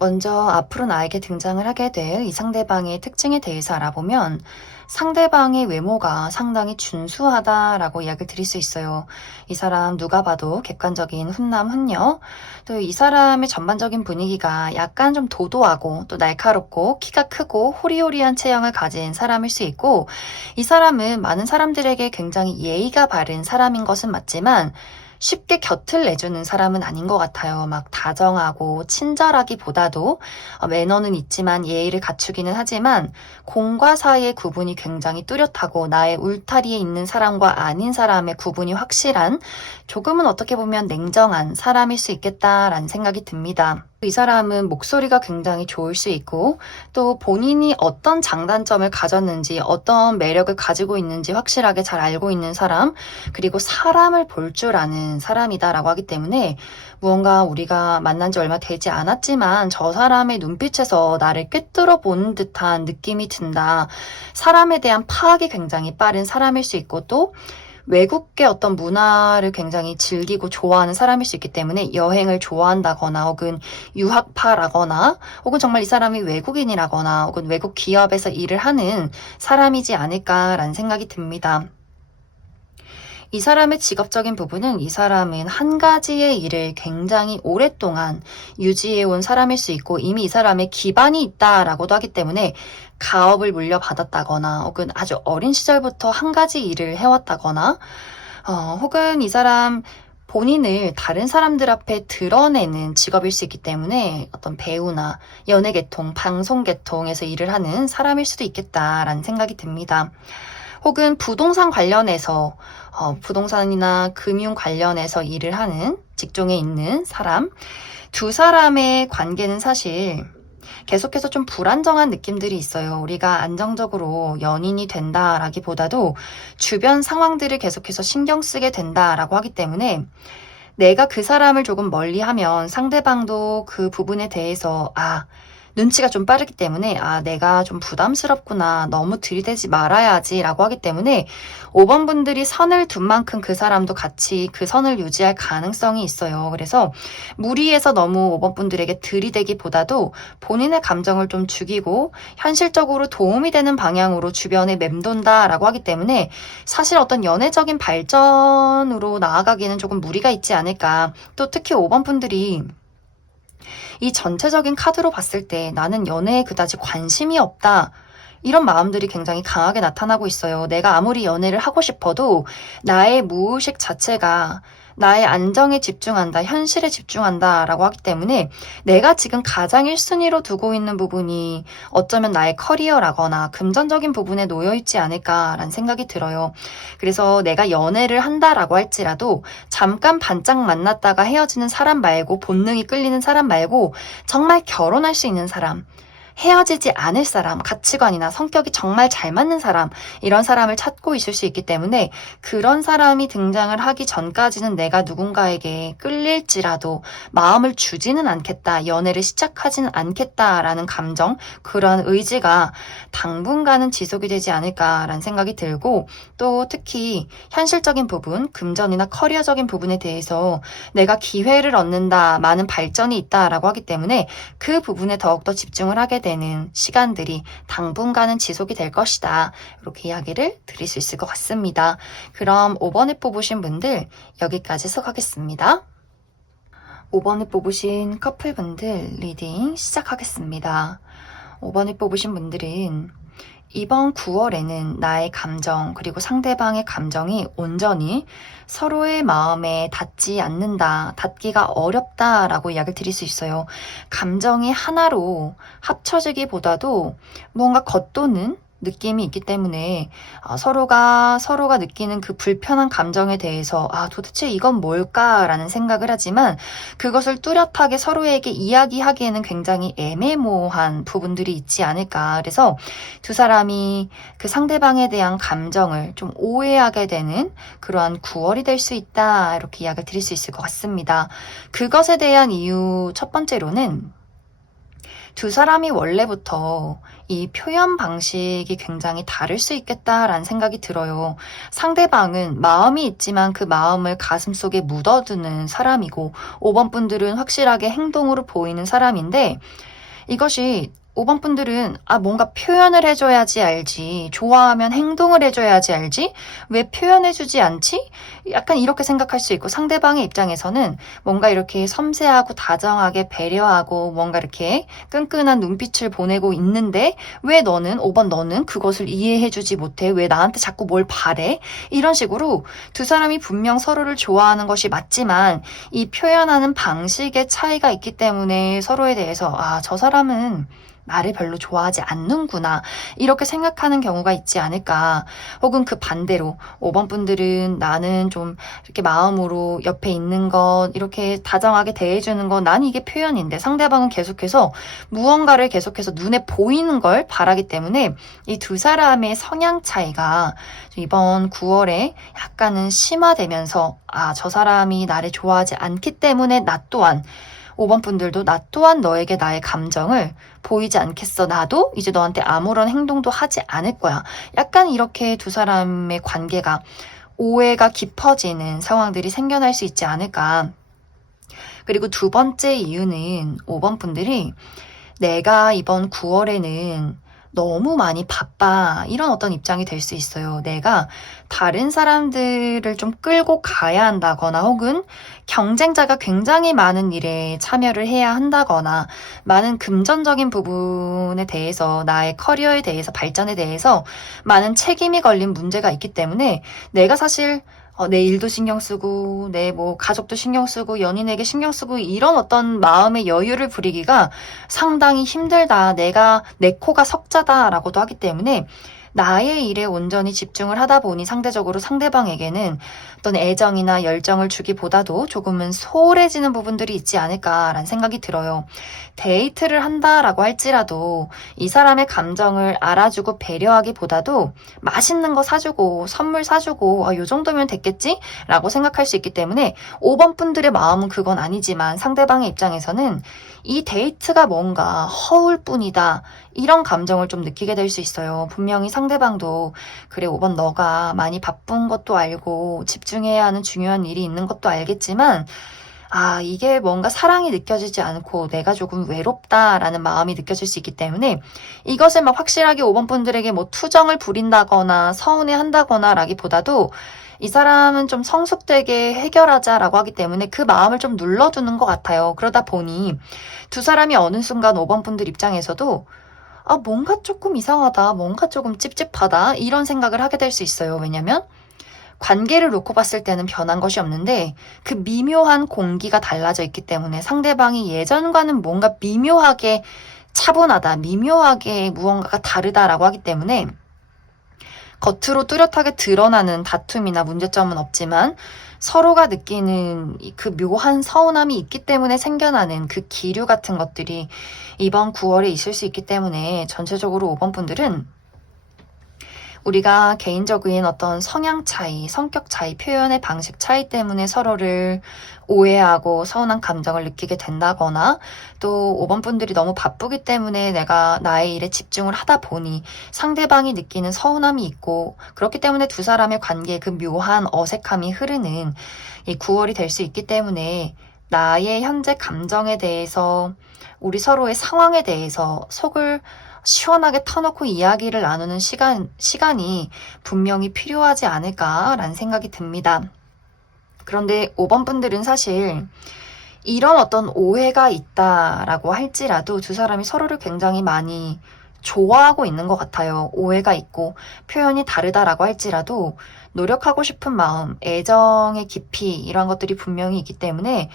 먼저 앞으로 나에게 등장을 하게 될 이 상대방의 특징에 대해서 알아보면 상대방의 외모가 상당히 준수하다라고 이야기를 드릴 수 있어요. 이 사람 누가 봐도 객관적인 훈남 훈녀, 또 이 사람의 전반적인 분위기가 약간 좀 도도하고 또 날카롭고 키가 크고 호리호리한 체형을 가진 사람일 수 있고 이 사람은 많은 사람들에게 굉장히 예의가 바른 사람인 것은 맞지만 쉽게 곁을 내주는 사람은 아닌 것 같아요. 막 다정하고 친절하기보다도 매너는 있지만 예의를 갖추기는 하지만 공과 사의 구분이 굉장히 뚜렷하고 나의 울타리에 있는 사람과 아닌 사람의 구분이 확실한 조금은 어떻게 보면 냉정한 사람일 수 있겠다라는 생각이 듭니다. 이 사람은 목소리가 굉장히 좋을 수 있고 또 본인이 어떤 장단점을 가졌는지 어떤 매력을 가지고 있는지 확실하게 잘 알고 있는 사람 그리고 사람을 볼 줄 아는 사람이다라고 하기 때문에 무언가 우리가 만난 지 얼마 되지 않았지만 저 사람의 눈빛에서 나를 꿰뚫어 보는 듯한 느낌이 든다. 사람에 대한 파악이 굉장히 빠른 사람일 수 있고 또 외국의 어떤 문화를 굉장히 즐기고 좋아하는 사람일 수 있기 때문에 여행을 좋아한다거나 혹은 유학파라거나 혹은 정말 이 사람이 외국인이라거나 혹은 외국 기업에서 일을 하는 사람이지 않을까라는 생각이 듭니다. 이 사람의 직업적인 부분은 이 사람은 한 가지의 일을 굉장히 오랫동안 유지해온 사람일 수 있고 이미 이 사람의 기반이 있다라고도 하기 때문에 가업을 물려받았다거나 혹은 아주 어린 시절부터 한 가지 일을 해왔다거나 혹은 이 사람 본인을 다른 사람들 앞에 드러내는 직업일 수 있기 때문에 어떤 배우나 연예계통, 방송계통에서 일을 하는 사람일 수도 있겠다라는 생각이 듭니다. 혹은 부동산 관련해서 부동산이나 금융 관련해서 일을 하는 직종에 있는 사람, 두 사람의 관계는 사실 계속해서 좀 불안정한 느낌들이 있어요. 우리가 안정적으로 연인이 된다라기보다도 주변 상황들을 계속해서 신경 쓰게 된다라고 하기 때문에 내가 그 사람을 조금 멀리하면 상대방도 그 부분에 대해서 눈치가 좀 빠르기 때문에 내가 좀 부담스럽구나. 너무 들이대지 말아야지 라고 하기 때문에 5번 분들이 선을 둔 만큼 그 사람도 같이 그 선을 유지할 가능성이 있어요. 그래서 무리해서 너무 5번 분들에게 들이대기보다도 본인의 감정을 좀 죽이고 현실적으로 도움이 되는 방향으로 주변에 맴돈다라고 하기 때문에 사실 어떤 연애적인 발전으로 나아가기에는 조금 무리가 있지 않을까. 또 특히 5번 분들이 이 전체적인 카드로 봤을 때 나는 연애에 그다지 관심이 없다. 이런 마음들이 굉장히 강하게 나타나고 있어요. 내가 아무리 연애를 하고 싶어도 나의 무의식 자체가 나의 안정에 집중한다, 현실에 집중한다 라고 하기 때문에 내가 지금 가장 1순위로 두고 있는 부분이 어쩌면 나의 커리어라거나 금전적인 부분에 놓여있지 않을까라는 생각이 들어요. 그래서 내가 연애를 한다라고 할지라도 잠깐 반짝 만났다가 헤어지는 사람 말고 본능이 끌리는 사람 말고 정말 결혼할 수 있는 사람, 헤어지지 않을 사람, 가치관이나 성격이 정말 잘 맞는 사람, 이런 사람을 찾고 있을 수 있기 때문에 그런 사람이 등장을 하기 전까지는 내가 누군가에게 끌릴지라도 마음을 주지는 않겠다, 연애를 시작하지는 않겠다라는 감정, 그런 의지가 당분간은 지속이 되지 않을까라는 생각이 들고 또 특히 현실적인 부분, 금전이나 커리어적인 부분에 대해서 내가 기회를 얻는다, 많은 발전이 있다라고 하기 때문에 그 부분에 더욱더 집중을 하게 되는 시간들이 당분간은 지속이 될 것이다. 이렇게 이야기를 드릴 수 있을 것 같습니다. 그럼 5번을 뽑으신 분들 여기까지 해석하겠습니다. 5번을 뽑으신 커플분들 리딩 시작하겠습니다. 5번을 뽑으신 분들은 이번 9월에는 나의 감정 그리고 상대방의 감정이 온전히 서로의 마음에 닿지 않는다, 닿기가 어렵다라고 이야기를 드릴 수 있어요. 감정이 하나로 합쳐지기보다도 뭔가 겉도는 느낌이 있기 때문에 서로가 느끼는 그 불편한 감정에 대해서 도대체 이건 뭘까라는 생각을 하지만 그것을 뚜렷하게 서로에게 이야기하기에는 굉장히 애매모호한 부분들이 있지 않을까. 그래서 두 사람이 그 상대방에 대한 감정을 좀 오해하게 되는 그러한 9월이 될 수 있다. 이렇게 이야기를 드릴 수 있을 것 같습니다. 그것에 대한 이유 첫 번째로는 두 사람이 원래부터 이 표현 방식이 굉장히 다를 수 있겠다라는 생각이 들어요. 상대방은 마음이 있지만 그 마음을 가슴속에 묻어두는 사람이고 5번 분들은 확실하게 행동으로 보이는 사람인데 이것이 5번 분들은 뭔가 표현을 해줘야지 알지, 좋아하면 행동을 해줘야지 알지, 왜 표현해주지 않지? 약간 이렇게 생각할 수 있고 상대방의 입장에서는 뭔가 이렇게 섬세하고 다정하게 배려하고 뭔가 이렇게 끈끈한 눈빛을 보내고 있는데 왜 너는 5번 너는 그것을 이해해주지 못해? 왜 나한테 자꾸 뭘 바래? 이런 식으로 두 사람이 분명 서로를 좋아하는 것이 맞지만 이 표현하는 방식의 차이가 있기 때문에 서로에 대해서 저 사람은 나를 별로 좋아하지 않는구나 이렇게 생각하는 경우가 있지 않을까. 혹은 그 반대로 5번 분들은 나는 좀 이렇게 마음으로 옆에 있는 것 이렇게 다정하게 대해주는 건 난 이게 표현인데 상대방은 계속해서 무언가를 계속해서 눈에 보이는 걸 바라기 때문에 이 두 사람의 성향 차이가 이번 9월에 약간은 심화되면서 저 사람이 나를 좋아하지 않기 때문에 나 또한 5번 분들도 나 또한 너에게 나의 감정을 보이지 않겠어. 나도 이제 너한테 아무런 행동도 하지 않을 거야. 약간 이렇게 두 사람의 관계가 오해가 깊어지는 상황들이 생겨날 수 있지 않을까. 그리고 두 번째 이유는 5번 분들이 내가 이번 9월에는 너무 많이 바빠. 이런 어떤 입장이 될 수 있어요. 내가 다른 사람들을 좀 끌고 가야 한다거나 혹은 경쟁자가 굉장히 많은 일에 참여를 해야 한다거나 많은 금전적인 부분에 대해서 나의 커리어에 대해서 발전에 대해서 많은 책임이 걸린 문제가 있기 때문에 내가 사실 내 일도 신경 쓰고, 내 뭐 가족도 신경 쓰고, 연인에게 신경 쓰고, 이런 어떤 마음의 여유를 부리기가 상당히 힘들다. 내 코가 석자다라고도 하기 때문에 나의 일에 온전히 집중을 하다 보니 상대적으로 상대방에게는 어떤 애정이나 열정을 주기보다도 조금은 소홀해지는 부분들이 있지 않을까라는 생각이 들어요. 데이트를 한다라고 할지라도 이 사람의 감정을 알아주고 배려하기보다도 맛있는 거 사주고 선물 사주고 요 정도면 됐겠지? 라고 생각할 수 있기 때문에 5번 분들의 마음은 그건 아니지만 상대방의 입장에서는 이 데이트가 뭔가 허울 뿐이다. 이런 감정을 좀 느끼게 될 수 있어요. 분명히 상대방도 그래 5번 너가 많이 바쁜 것도 알고 집중해야 하는 중요한 일이 있는 것도 알겠지만 이게 뭔가 사랑이 느껴지지 않고 내가 조금 외롭다라는 마음이 느껴질 수 있기 때문에 이것을 막 확실하게 5번 분들에게 뭐 투정을 부린다거나 서운해 한다거나 라기보다도 이 사람은 좀 성숙되게 해결하자라고 하기 때문에 그 마음을 좀 눌러두는 것 같아요. 그러다 보니 두 사람이 어느 순간 5번 분들 입장에서도 뭔가 조금 이상하다, 뭔가 조금 찝찝하다 이런 생각을 하게 될 수 있어요. 왜냐면 관계를 놓고 봤을 때는 변한 것이 없는데 그 미묘한 공기가 달라져 있기 때문에 상대방이 예전과는 뭔가 미묘하게 차분하다, 미묘하게 무언가가 다르다라고 하기 때문에 겉으로 뚜렷하게 드러나는 다툼이나 문제점은 없지만 서로가 느끼는 그 묘한 서운함이 있기 때문에 생겨나는 그 기류 같은 것들이 이번 9월에 있을 수 있기 때문에 전체적으로 5번 분들은 우리가 개인적인 어떤 성향 차이, 성격 차이, 표현의 방식 차이 때문에 서로를 오해하고 서운한 감정을 느끼게 된다거나 또 5번 분들이 너무 바쁘기 때문에 내가 나의 일에 집중을 하다 보니 상대방이 느끼는 서운함이 있고 그렇기 때문에 두 사람의 관계에 그 묘한 어색함이 흐르는 이 9월이 될 수 있기 때문에 나의 현재 감정에 대해서 우리 서로의 상황에 대해서 속을 시원하게 터놓고 이야기를 나누는 시간이 분명히 필요하지 않을까라는 생각이 듭니다. 그런데 5번 분들은 사실 이런 어떤 오해가 있다라고 할지라도 두 사람이 서로를 굉장히 많이 좋아하고 있는 것 같아요. 오해가 있고 표현이 다르다라고 할지라도 노력하고 싶은 마음, 애정의 깊이 이런 것들이 분명히 있기 때문에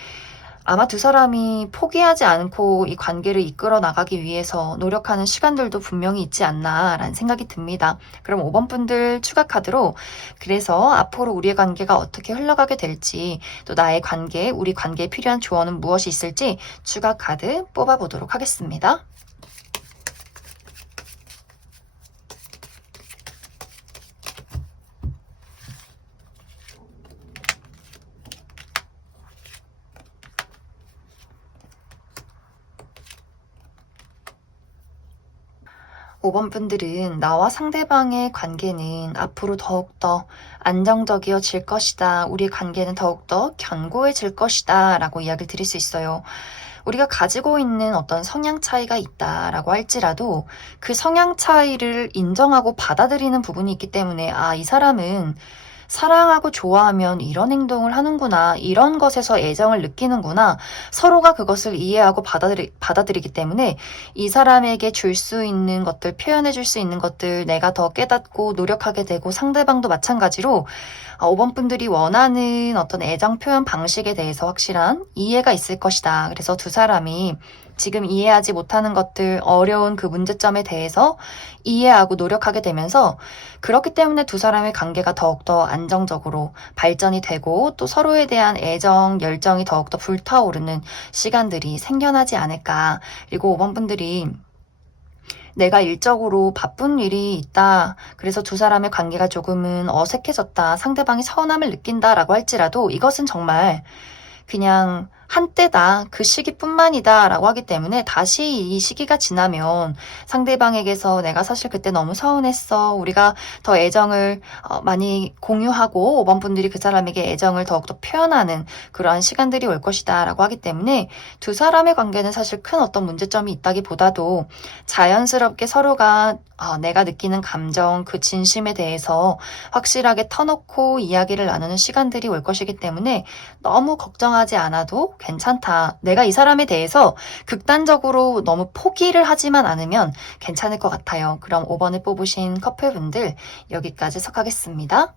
아마 두 사람이 포기하지 않고 이 관계를 이끌어 나가기 위해서 노력하는 시간들도 분명히 있지 않나라는 생각이 듭니다. 그럼 5번 분들 추가 카드로 그래서 앞으로 우리의 관계가 어떻게 흘러가게 될지 또 나의 관계, 우리 관계에 필요한 조언은 무엇이 있을지 추가 카드 뽑아보도록 하겠습니다. 5번 분들은 나와 상대방의 관계는 앞으로 더욱더 안정적이어질 것이다. 우리 관계는 더욱더 견고해질 것이다. 라고 이야기를 드릴 수 있어요. 우리가 가지고 있는 어떤 성향 차이가 있다라고 할지라도 그 성향 차이를 인정하고 받아들이는 부분이 있기 때문에 이 사람은 사랑하고 좋아하면 이런 행동을 하는구나. 이런 것에서 애정을 느끼는구나. 서로가 그것을 이해하고 받아들이기 때문에 이 사람에게 줄 수 있는 것들, 표현해 줄 수 있는 것들 내가 더 깨닫고 노력하게 되고 상대방도 마찬가지로 5번 분들이 원하는 어떤 애정 표현 방식에 대해서 확실한 이해가 있을 것이다. 그래서 두 사람이 지금 이해하지 못하는 것들, 어려운 그 문제점에 대해서 이해하고 노력하게 되면서 그렇기 때문에 두 사람의 관계가 더욱더 안정적으로 발전이 되고 또 서로에 대한 애정, 열정이 더욱더 불타오르는 시간들이 생겨나지 않을까. 그리고 5번 분들이 내가 일적으로 바쁜 일이 있다. 그래서 두 사람의 관계가 조금은 어색해졌다. 상대방이 서운함을 느낀다라고 할지라도 이것은 정말 그냥 한때다, 그 시기뿐만이다 라고 하기 때문에 다시 이 시기가 지나면 상대방에게서 내가 사실 그때 너무 서운했어. 우리가 더 애정을 많이 공유하고 5번 분들이 그 사람에게 애정을 더욱더 표현하는 그러한 시간들이 올 것이다 라고 하기 때문에 두 사람의 관계는 사실 큰 어떤 문제점이 있다기보다도 자연스럽게 서로가 내가 느끼는 감정, 그 진심에 대해서 확실하게 터놓고 이야기를 나누는 시간들이 올 것이기 때문에 너무 걱정하지 않아도 괜찮다. 내가 이 사람에 대해서 극단적으로 너무 포기를 하지만 않으면 괜찮을 것 같아요. 그럼 5번을 뽑으신 커플분들 여기까지 속하겠습니다.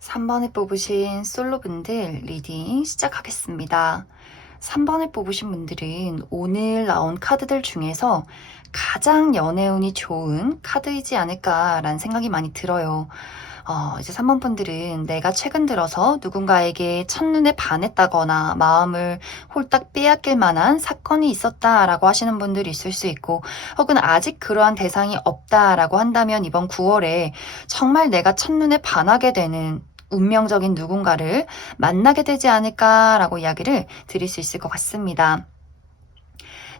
3번을 뽑으신 솔로분들 리딩 시작하겠습니다. 3번을 뽑으신 분들은 오늘 나온 카드들 중에서 가장 연애운이 좋은 카드이지 않을까라는 생각이 많이 들어요. 이제 3번 분들은 내가 최근 들어서 누군가에게 첫눈에 반했다거나 마음을 홀딱 빼앗길 만한 사건이 있었다라고 하시는 분들이 있을 수 있고, 혹은 아직 그러한 대상이 없다라고 한다면 이번 9월에 정말 내가 첫눈에 반하게 되는 운명적인 누군가를 만나게 되지 않을까라고 이야기를 드릴 수 있을 것 같습니다.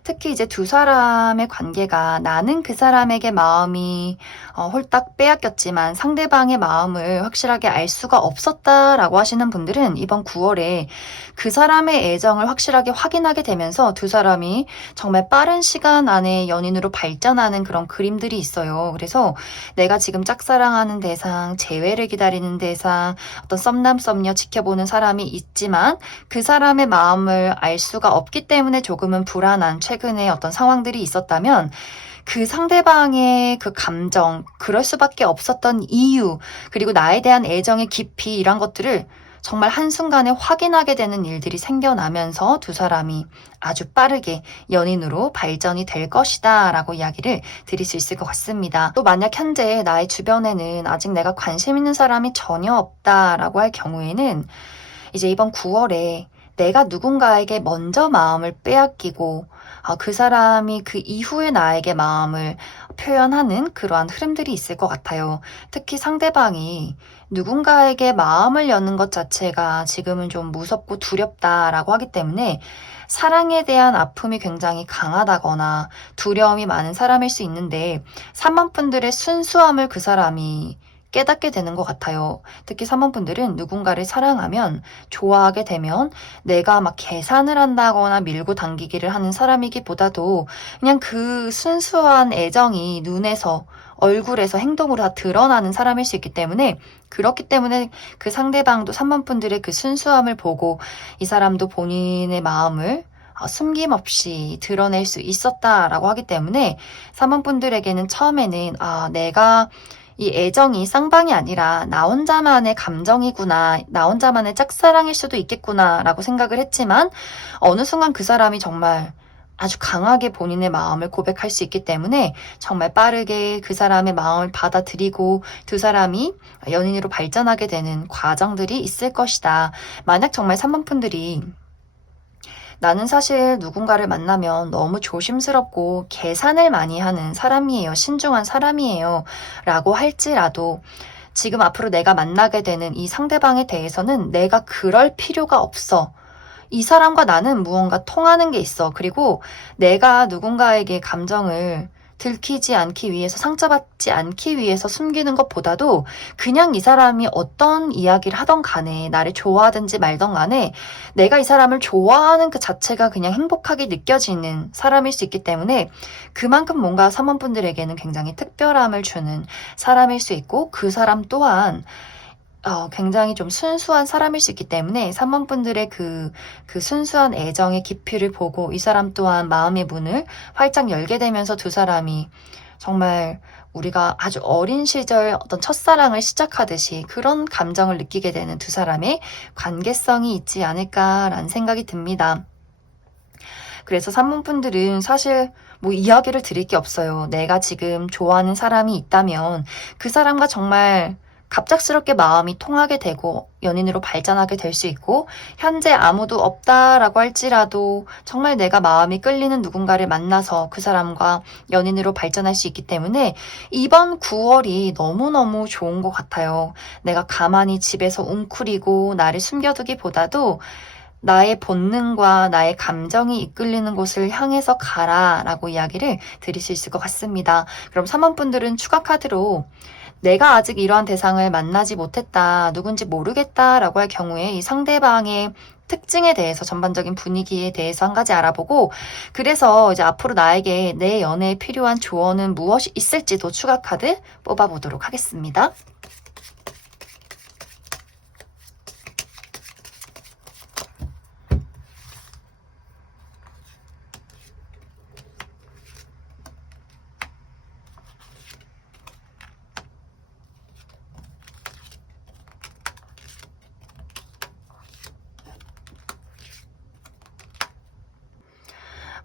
특히 이제 두 사람의 관계가 나는 그 사람에게 마음이 홀딱 빼앗겼지만 상대방의 마음을 확실하게 알 수가 없었다라고 하시는 분들은 이번 9월에 그 사람의 애정을 확실하게 확인하게 되면서 두 사람이 정말 빠른 시간 안에 연인으로 발전하는 그런 그림들이 있어요. 그래서 내가 지금 짝사랑하는 대상, 재회를 기다리는 대상, 어떤 썸남 썸녀 지켜보는 사람이 있지만 그 사람의 마음을 알 수가 없기 때문에 조금은 불안한 최근에 어떤 상황들이 있었다면 그 상대방의 그 감정, 그럴 수밖에 없었던 이유, 그리고 나에 대한 애정의 깊이 이런 것들을 정말 한순간에 확인하게 되는 일들이 생겨나면서 두 사람이 아주 빠르게 연인으로 발전이 될 것이다 라고 이야기를 드릴 수 있을 것 같습니다. 또 만약 현재 나의 주변에는 아직 내가 관심 있는 사람이 전혀 없다라고 할 경우에는 이제 이번 9월에 내가 누군가에게 먼저 마음을 빼앗기고 그 사람이 그 이후에 나에게 마음을 표현하는 그러한 흐름들이 있을 것 같아요. 특히 상대방이 누군가에게 마음을 여는 것 자체가 지금은 좀 무섭고 두렵다라고 하기 때문에 사랑에 대한 아픔이 굉장히 강하다거나 두려움이 많은 사람일 수 있는데 3번 분들의 순수함을 그 사람이 깨닫게 되는 것 같아요. 특히 3번 분들은 누군가를 사랑하면, 좋아하게 되면 내가 막 계산을 한다거나 밀고 당기기를 하는 사람이기보다도 그냥 그 순수한 애정이 눈에서, 얼굴에서, 행동으로 다 드러나는 사람일 수 있기 때문에, 그렇기 때문에 그 상대방도 3번 분들의 그 순수함을 보고 이 사람도 본인의 마음을 숨김없이 드러낼 수 있었다라고 하기 때문에 3번 분들에게는 처음에는 내가 이 애정이 쌍방이 아니라 나 혼자만의 감정이구나, 나 혼자만의 짝사랑일 수도 있겠구나 라고 생각을 했지만 어느 순간 그 사람이 정말 아주 강하게 본인의 마음을 고백할 수 있기 때문에 정말 빠르게 그 사람의 마음을 받아들이고 두 사람이 연인으로 발전하게 되는 과정들이 있을 것이다. 만약 정말 3번 분들이 나는 사실 누군가를 만나면 너무 조심스럽고 계산을 많이 하는 사람이에요. 신중한 사람이에요. 라고 할지라도 지금 앞으로 내가 만나게 되는 이 상대방에 대해서는 내가 그럴 필요가 없어. 이 사람과 나는 무언가 통하는 게 있어. 그리고 내가 누군가에게 감정을 들키지 않기 위해서, 상처받지 않기 위해서 숨기는 것보다도 그냥 이 사람이 어떤 이야기를 하던 간에, 나를 좋아하든지 말던 간에 내가 이 사람을 좋아하는 그 자체가 그냥 행복하게 느껴지는 사람일 수 있기 때문에 그만큼 뭔가 3번 분들에게는 굉장히 특별함을 주는 사람일 수 있고, 그 사람 또한 굉장히 좀 순수한 사람일 수 있기 때문에 3번 분들의 그 순수한 애정의 깊이를 보고 이 사람 또한 마음의 문을 활짝 열게 되면서 두 사람이 정말 우리가 아주 어린 시절 어떤 첫사랑을 시작하듯이 그런 감정을 느끼게 되는 두 사람의 관계성이 있지 않을까라는 생각이 듭니다. 그래서 3번 분들은 사실 뭐 이야기를 드릴 게 없어요. 내가 지금 좋아하는 사람이 있다면 그 사람과 정말 갑작스럽게 마음이 통하게 되고 연인으로 발전하게 될 수 있고, 현재 아무도 없다라고 할지라도 정말 내가 마음이 끌리는 누군가를 만나서 그 사람과 연인으로 발전할 수 있기 때문에 이번 9월이 너무너무 좋은 것 같아요. 내가 가만히 집에서 웅크리고 나를 숨겨두기보다도 나의 본능과 나의 감정이 이끌리는 곳을 향해서 가라라고 이야기를 드릴 수 있을 것 같습니다. 그럼 3번 분들은 추가 카드로 내가 아직 이러한 대상을 만나지 못했다, 누군지 모르겠다라고 할 경우에 이 상대방의 특징에 대해서 전반적인 분위기에 대해서 한 가지 알아보고, 그래서 이제 앞으로 나에게 내 연애에 필요한 조언은 무엇이 있을지도 추가 카드 뽑아보도록 하겠습니다.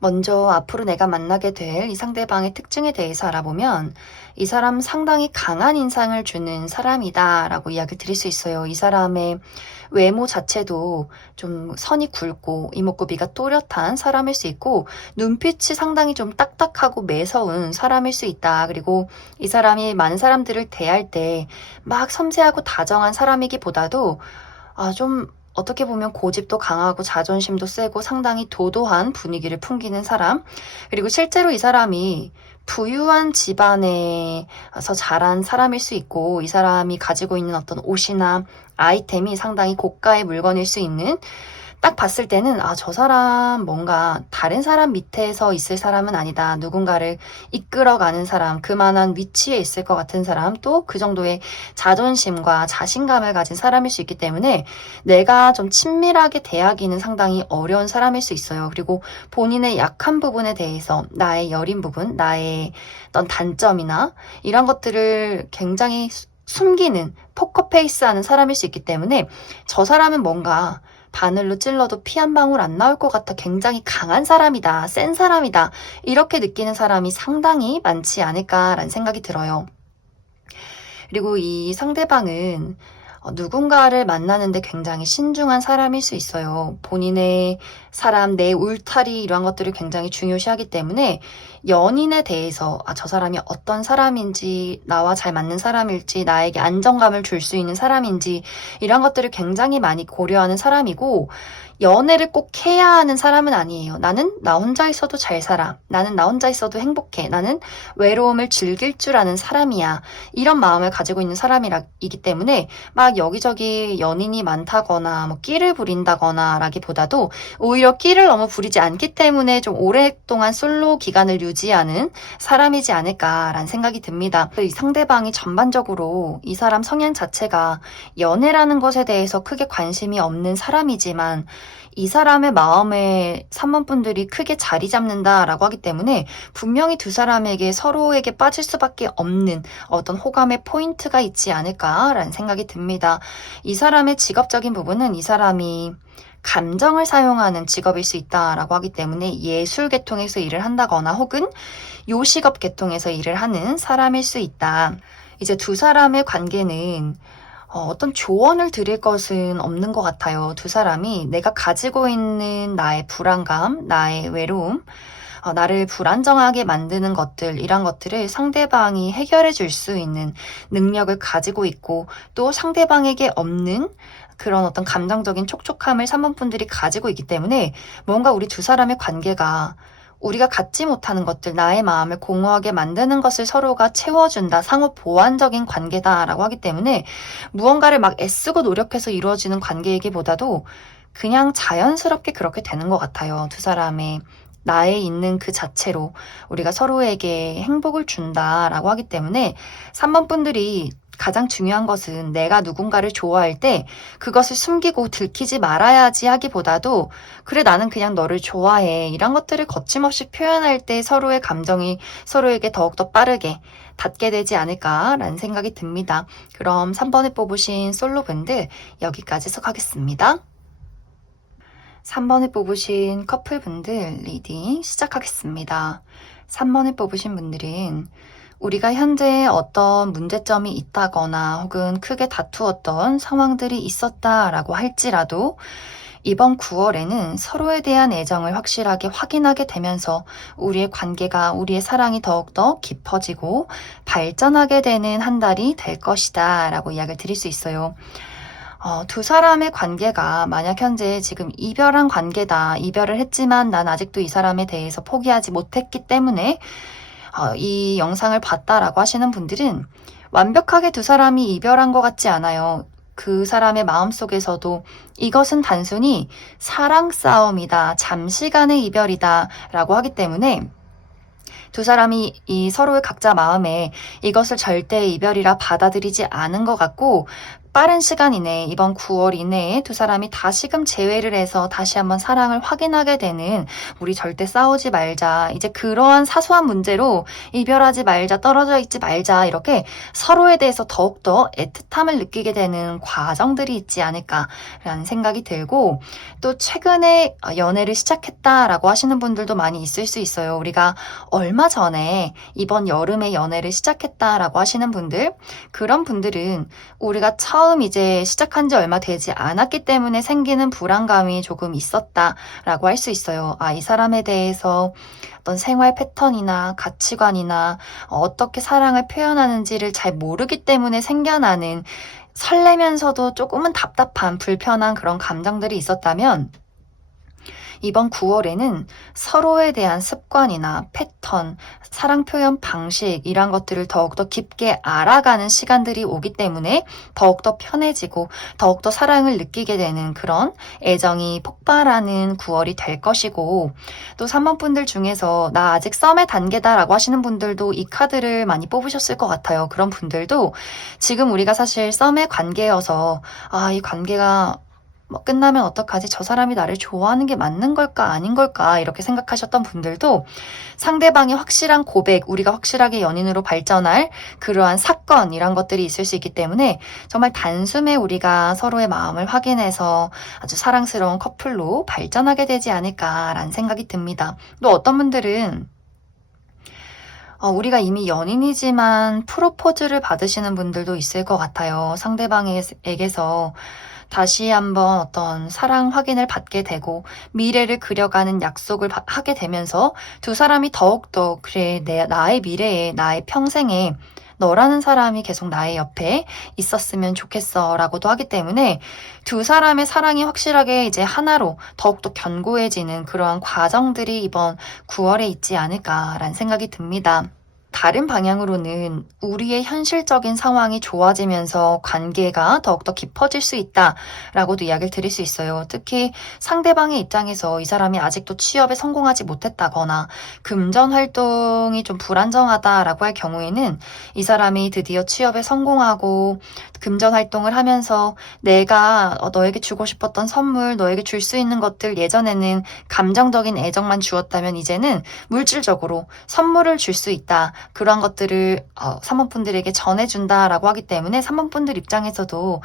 먼저 앞으로 내가 만나게 될 이 상대방의 특징에 대해서 알아보면 이 사람 상당히 강한 인상을 주는 사람이다 라고 이야기를 드릴 수 있어요. 이 사람의 외모 자체도 좀 선이 굵고 이목구비가 또렷한 사람일 수 있고, 눈빛이 상당히 좀 딱딱하고 매서운 사람일 수 있다. 그리고 이 사람이 많은 사람들을 대할 때 막 섬세하고 다정한 사람이기보다도 좀 어떻게 보면 고집도 강하고 자존심도 세고 상당히 도도한 분위기를 풍기는 사람. 그리고 실제로 이 사람이 부유한 집안에서 자란 사람일 수 있고, 이 사람이 가지고 있는 어떤 옷이나 아이템이 상당히 고가의 물건일 수 있는, 딱 봤을 때는 저 사람 뭔가 다른 사람 밑에서 있을 사람은 아니다. 누군가를 이끌어가는 사람, 그만한 위치에 있을 것 같은 사람, 또 그 정도의 자존심과 자신감을 가진 사람일 수 있기 때문에 내가 좀 친밀하게 대하기는 상당히 어려운 사람일 수 있어요. 그리고 본인의 약한 부분에 대해서, 나의 여린 부분, 나의 어떤 단점이나 이런 것들을 굉장히 숨기는 포커페이스하는 사람일 수 있기 때문에 저 사람은 뭔가 바늘로 찔러도 피 한 방울 안 나올 것 같아 굉장히 강한 사람이다, 센 사람이다, 이렇게 느끼는 사람이 상당히 많지 않을까라는 생각이 들어요. 그리고 이 상대방은 누군가를 만나는데 굉장히 신중한 사람일 수 있어요. 본인의 사람, 내 울타리 이러한 것들을 굉장히 중요시하기 때문에 연인에 대해서 저 사람이 어떤 사람인지, 나와 잘 맞는 사람일지, 나에게 안정감을 줄 수 있는 사람인지 이런 것들을 굉장히 많이 고려하는 사람이고, 연애를 꼭 해야 하는 사람은 아니에요. 나는 나 혼자 있어도 잘 살아. 나는 나 혼자 있어도 행복해. 나는 외로움을 즐길 줄 아는 사람이야. 이런 마음을 가지고 있는 사람이기 때문에 막 여기저기 연인이 많다거나 뭐 끼를 부린다거나 라기보다도 오히려 끼를 너무 부리지 않기 때문에 좀 오랫동안 솔로 기간을 유지하는 사람이지 않을까라는 생각이 듭니다. 이 상대방이 전반적으로 이 사람 성향 자체가 연애라는 것에 대해서 크게 관심이 없는 사람이지만 이 사람의 마음에 3번 분들이 크게 자리 잡는다라고 하기 때문에 분명히 두 사람에게 서로에게 빠질 수밖에 없는 어떤 호감의 포인트가 있지 않을까라는 생각이 듭니다. 이 사람의 직업적인 부분은 이 사람이 감정을 사용하는 직업일 수 있다라고 하기 때문에 예술 계통에서 일을 한다거나 혹은 요식업 계통에서 일을 하는 사람일 수 있다. 이제 두 사람의 관계는 어떤 조언을 드릴 것은 없는 것 같아요. 두 사람이 내가 가지고 있는 나의 불안감, 나의 외로움, 나를 불안정하게 만드는 것들, 이런 것들을 상대방이 해결해 줄 수 있는 능력을 가지고 있고, 또 상대방에게 없는 그런 어떤 감정적인 촉촉함을 3번 분들이 가지고 있기 때문에 뭔가 우리 두 사람의 관계가 우리가 갖지 못하는 것들, 나의 마음을 공허하게 만드는 것을 서로가 채워준다, 상호 보완적인 관계다라고 하기 때문에 무언가를 막 애쓰고 노력해서 이루어지는 관계이기보다도 그냥 자연스럽게 그렇게 되는 것 같아요. 두 사람의 나에 있는 그 자체로 우리가 서로에게 행복을 준다라고 하기 때문에 3번 분들이 가장 중요한 것은 내가 누군가를 좋아할 때 그것을 숨기고 들키지 말아야지 하기보다도 그래, 나는 그냥 너를 좋아해, 이런 것들을 거침없이 표현할 때 서로의 감정이 서로에게 더욱더 빠르게 닿게 되지 않을까라는 생각이 듭니다. 그럼 3번에 뽑으신 솔로분들 여기까지 해석하겠습니다. 3번에 뽑으신 커플분들 리딩 시작하겠습니다. 3번에 뽑으신 분들은 우리가 현재 어떤 문제점이 있다거나 혹은 크게 다투었던 상황들이 있었다라고 할지라도 이번 9월에는 서로에 대한 애정을 확실하게 확인하게 되면서 우리의 관계가, 우리의 사랑이 더욱더 깊어지고 발전하게 되는 한 달이 될 것이다 라고 이야기를 드릴 수 있어요. 두 사람의 관계가 만약 현재 지금 이별한 관계다. 이별을 했지만 난 아직도 이 사람에 대해서 포기하지 못했기 때문에 이 영상을 봤다라고 하시는 분들은 완벽하게 두 사람이 이별한 것 같지 않아요. 그 사람의 마음속에서도 이것은 단순히 사랑 싸움이다, 잠시간의 이별이다 라고 하기 때문에 두 사람이 이 서로의 각자 마음에 이것을 절대 이별이라 받아들이지 않은 것 같고, 빠른 시간 이내에 이번 9월 이내에 두 사람이 다시금 재회를 해서 다시 한번 사랑을 확인하게 되는, 우리 절대 싸우지 말자, 이제 그러한 사소한 문제로 이별하지 말자, 떨어져 있지 말자, 이렇게 서로에 대해서 더욱더 애틋함을 느끼게 되는 과정들이 있지 않을까라는 생각이 들고, 또 최근에 연애를 시작했다라고 하시는 분들도 많이 있을 수 있어요. 우리가 얼마 전에 이번 여름에 연애를 시작했다라고 하시는 분들, 그런 분들은 우리가 처음 이제 시작한 지 얼마 되지 않았기 때문에 생기는 불안감이 조금 있었다라고 할 수 있어요. 이 사람에 대해서 어떤 생활 패턴이나 가치관이나 어떻게 사랑을 표현하는지를 잘 모르기 때문에 생겨나는 설레면서도 조금은 답답한, 불편한 그런 감정들이 있었다면, 이번 9월에는 서로에 대한 습관이나 패턴, 사랑 표현 방식, 이런 것들을 더욱더 깊게 알아가는 시간들이 오기 때문에 더욱더 편해지고 더욱더 사랑을 느끼게 되는, 그런 애정이 폭발하는 9월이 될 것이고, 또 3번 분들 중에서 나 아직 썸의 단계다라고 하시는 분들도 이 카드를 많이 뽑으셨을 것 같아요. 그런 분들도 지금 우리가 사실 썸의 관계여서 이 관계가 끝나면 어떡하지? 저 사람이 나를 좋아하는 게 맞는 걸까? 아닌 걸까? 이렇게 생각하셨던 분들도 상대방의 확실한 고백, 우리가 확실하게 연인으로 발전할 그러한 사건, 이런 것들이 있을 수 있기 때문에 정말 단숨에 우리가 서로의 마음을 확인해서 아주 사랑스러운 커플로 발전하게 되지 않을까라는 생각이 듭니다. 또 어떤 분들은 우리가 이미 연인이지만 프로포즈를 받으시는 분들도 있을 것 같아요. 상대방에게서 다시 한번 어떤 사랑 확인을 받게 되고 미래를 그려가는 약속을 하게 되면서 두 사람이 더욱더, 그래, 나의 미래에, 나의 평생에 너라는 사람이 계속 나의 옆에 있었으면 좋겠어 라고도 하기 때문에 두 사람의 사랑이 확실하게 이제 하나로 더욱더 견고해지는 그러한 과정들이 이번 9월에 있지 않을까라는 생각이 듭니다. 다른 방향으로는 우리의 현실적인 상황이 좋아지면서 관계가 더욱더 깊어질 수 있다라고도 이야기를 드릴 수 있어요. 특히 상대방의 입장에서 이 사람이 아직도 취업에 성공하지 못했다거나 금전 활동이 좀 불안정하다라고 할 경우에는 이 사람이 드디어 취업에 성공하고 금전 활동을 하면서 내가 너에게 주고 싶었던 선물, 너에게 줄 수 있는 것들, 예전에는 감정적인 애정만 주었다면 이제는 물질적으로 선물을 줄 수 있다. 그러한 것들을 3번 분들에게 전해준다라고 하기 때문에 3번 분들 입장에서도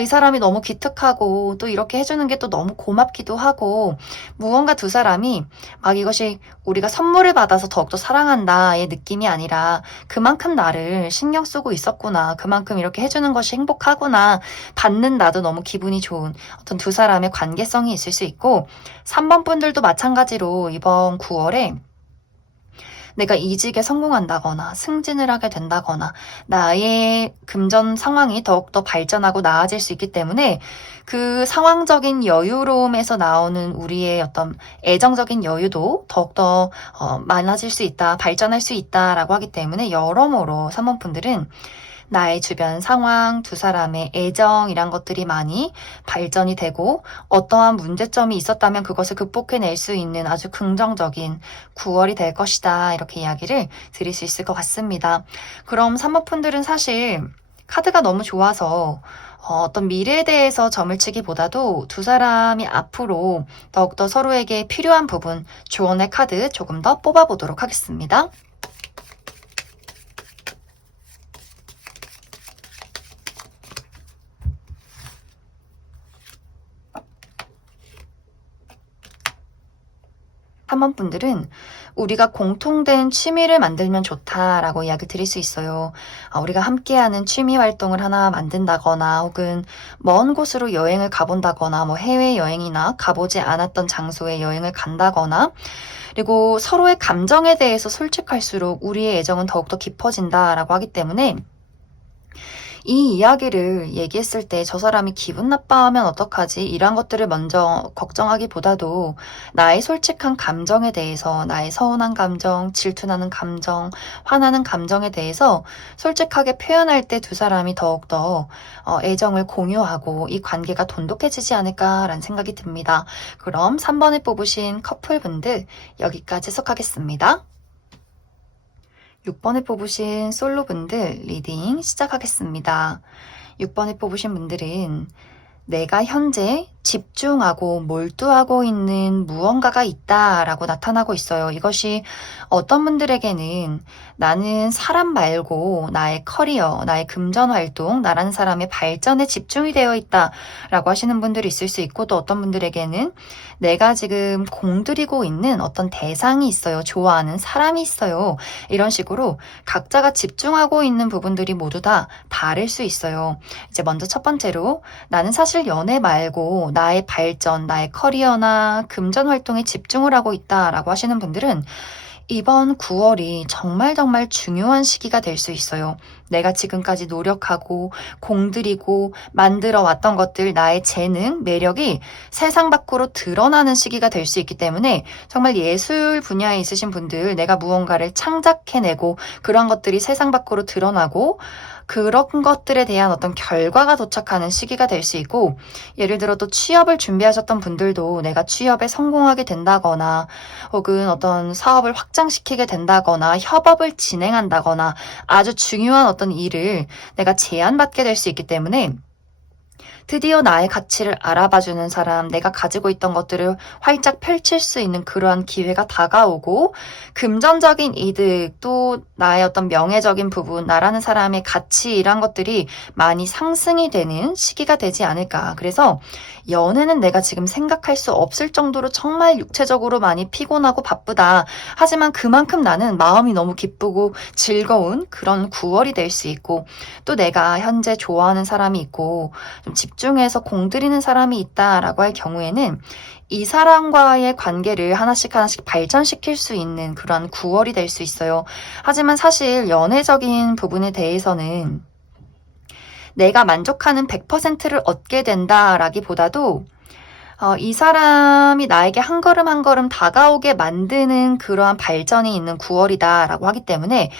이 사람이 너무 기특하고 또 이렇게 해주는 게 또 너무 고맙기도 하고, 무언가 두 사람이 막 이것이 우리가 선물을 받아서 더욱더 사랑한다의 느낌이 아니라 그만큼 나를 신경 쓰고 있었구나, 그만큼 이렇게 해주는 것이 행복하구나, 받는 나도 너무 기분이 좋은 어떤 두 사람의 관계성이 있을 수 있고, 3번 분들도 마찬가지로 이번 9월에 내가 이직에 성공한다거나 승진을 하게 된다거나 나의 금전 상황이 더욱더 발전하고 나아질 수 있기 때문에 그 상황적인 여유로움에서 나오는 우리의 어떤 애정적인 여유도 더욱더 많아질 수 있다, 발전할 수 있다라고 하기 때문에 여러모로 3번 분들은 나의 주변 상황, 두 사람의 애정, 이란 것들이 많이 발전이 되고 어떠한 문제점이 있었다면 그것을 극복해낼 수 있는 아주 긍정적인 9월이 될 것이다, 이렇게 이야기를 드릴 수 있을 것 같습니다. 그럼 3번 분들은 사실 카드가 너무 좋아서 어떤 미래에 대해서 점을 치기보다도 두 사람이 앞으로 더욱더 서로에게 필요한 부분, 조언의 카드 조금 더 뽑아보도록 하겠습니다. 3번 분들은 우리가 공통된 취미를 만들면 좋다라고 이야기 드릴 수 있어요. 우리가 함께하는 취미 활동을 하나 만든다거나 혹은 먼 곳으로 여행을 가본다거나 해외여행이나 가보지 않았던 장소에 여행을 간다거나, 그리고 서로의 감정에 대해서 솔직할수록 우리의 애정은 더욱더 깊어진다라고 하기 때문에 이 이야기를 얘기했을 때 저 사람이 기분 나빠하면 어떡하지? 이런 것들을 먼저 걱정하기보다도 나의 솔직한 감정에 대해서, 나의 서운한 감정, 질투나는 감정, 화나는 감정에 대해서 솔직하게 표현할 때 두 사람이 더욱더 애정을 공유하고 이 관계가 돈독해지지 않을까라는 생각이 듭니다. 그럼 3번에 뽑으신 커플분들 여기까지 해석하겠습니다. 6번에 뽑으신 솔로분들 리딩 시작하겠습니다. 6번에 뽑으신 분들은 내가 현재 집중하고 몰두하고 있는 무언가가 있다라고 나타나고 있어요. 이것이 어떤 분들에게는 나는 사람 말고 나의 커리어, 나의 금전 활동, 나라는 사람의 발전에 집중이 되어 있다라고 하시는 분들이 있을 수 있고, 또 어떤 분들에게는 내가 지금 공들이고 있는 어떤 대상이 있어요. 좋아하는 사람이 있어요. 이런 식으로 각자가 집중하고 있는 부분들이 모두 다 다를 수 있어요. 이제 먼저 첫 번째로 나는 사실 연애 말고 나의 발전, 나의 커리어나 금전 활동에 집중을 하고 있다라고 하시는 분들은 이번 9월이 정말 중요한 시기가 될 수 있어요. 내가 지금까지 노력하고 공들이고 만들어 왔던 것들, 나의 재능, 매력이 세상 밖으로 드러나는 시기가 될 수 있기 때문에 정말 예술 분야에 있으신 분들, 내가 무언가를 창작해내고 그런 것들이 세상 밖으로 드러나고 그런 것들에 대한 어떤 결과가 도착하는 시기가 될 수 있고, 예를 들어 또 취업을 준비하셨던 분들도 내가 취업에 성공하게 된다거나 혹은 어떤 사업을 확장시키게 된다거나 협업을 진행한다거나 아주 중요한 어떤 일을 내가 제안받게 될 수 있기 때문에 드디어 나의 가치를 알아봐주는 사람, 내가 가지고 있던 것들을 활짝 펼칠 수 있는 그러한 기회가 다가오고, 금전적인 이득, 또 나의 어떤 명예적인 부분, 나라는 사람의 가치, 이런 것들이 많이 상승이 되는 시기가 되지 않을까. 그래서 연애는 내가 지금 생각할 수 없을 정도로 정말 육체적으로 많이 피곤하고 바쁘다. 하지만 그만큼 나는 마음이 너무 기쁘고 즐거운 그런 9월이 될 수 있고, 또 내가 현재 좋아하는 사람이 있고 좀 집중해서 공들이는 사람이 있다라고 할 경우에는 이 사람과의 관계를 하나씩 발전시킬 수 있는 그런 9월이 될 수 있어요. 하지만 사실 연애적인 부분에 대해서는 내가 만족하는 100%를 얻게 된다라기보다도 이 사람이 나에게 한 걸음 한 걸음 다가오게 만드는 그러한 발전이 있는 9월이다라고 하기 때문에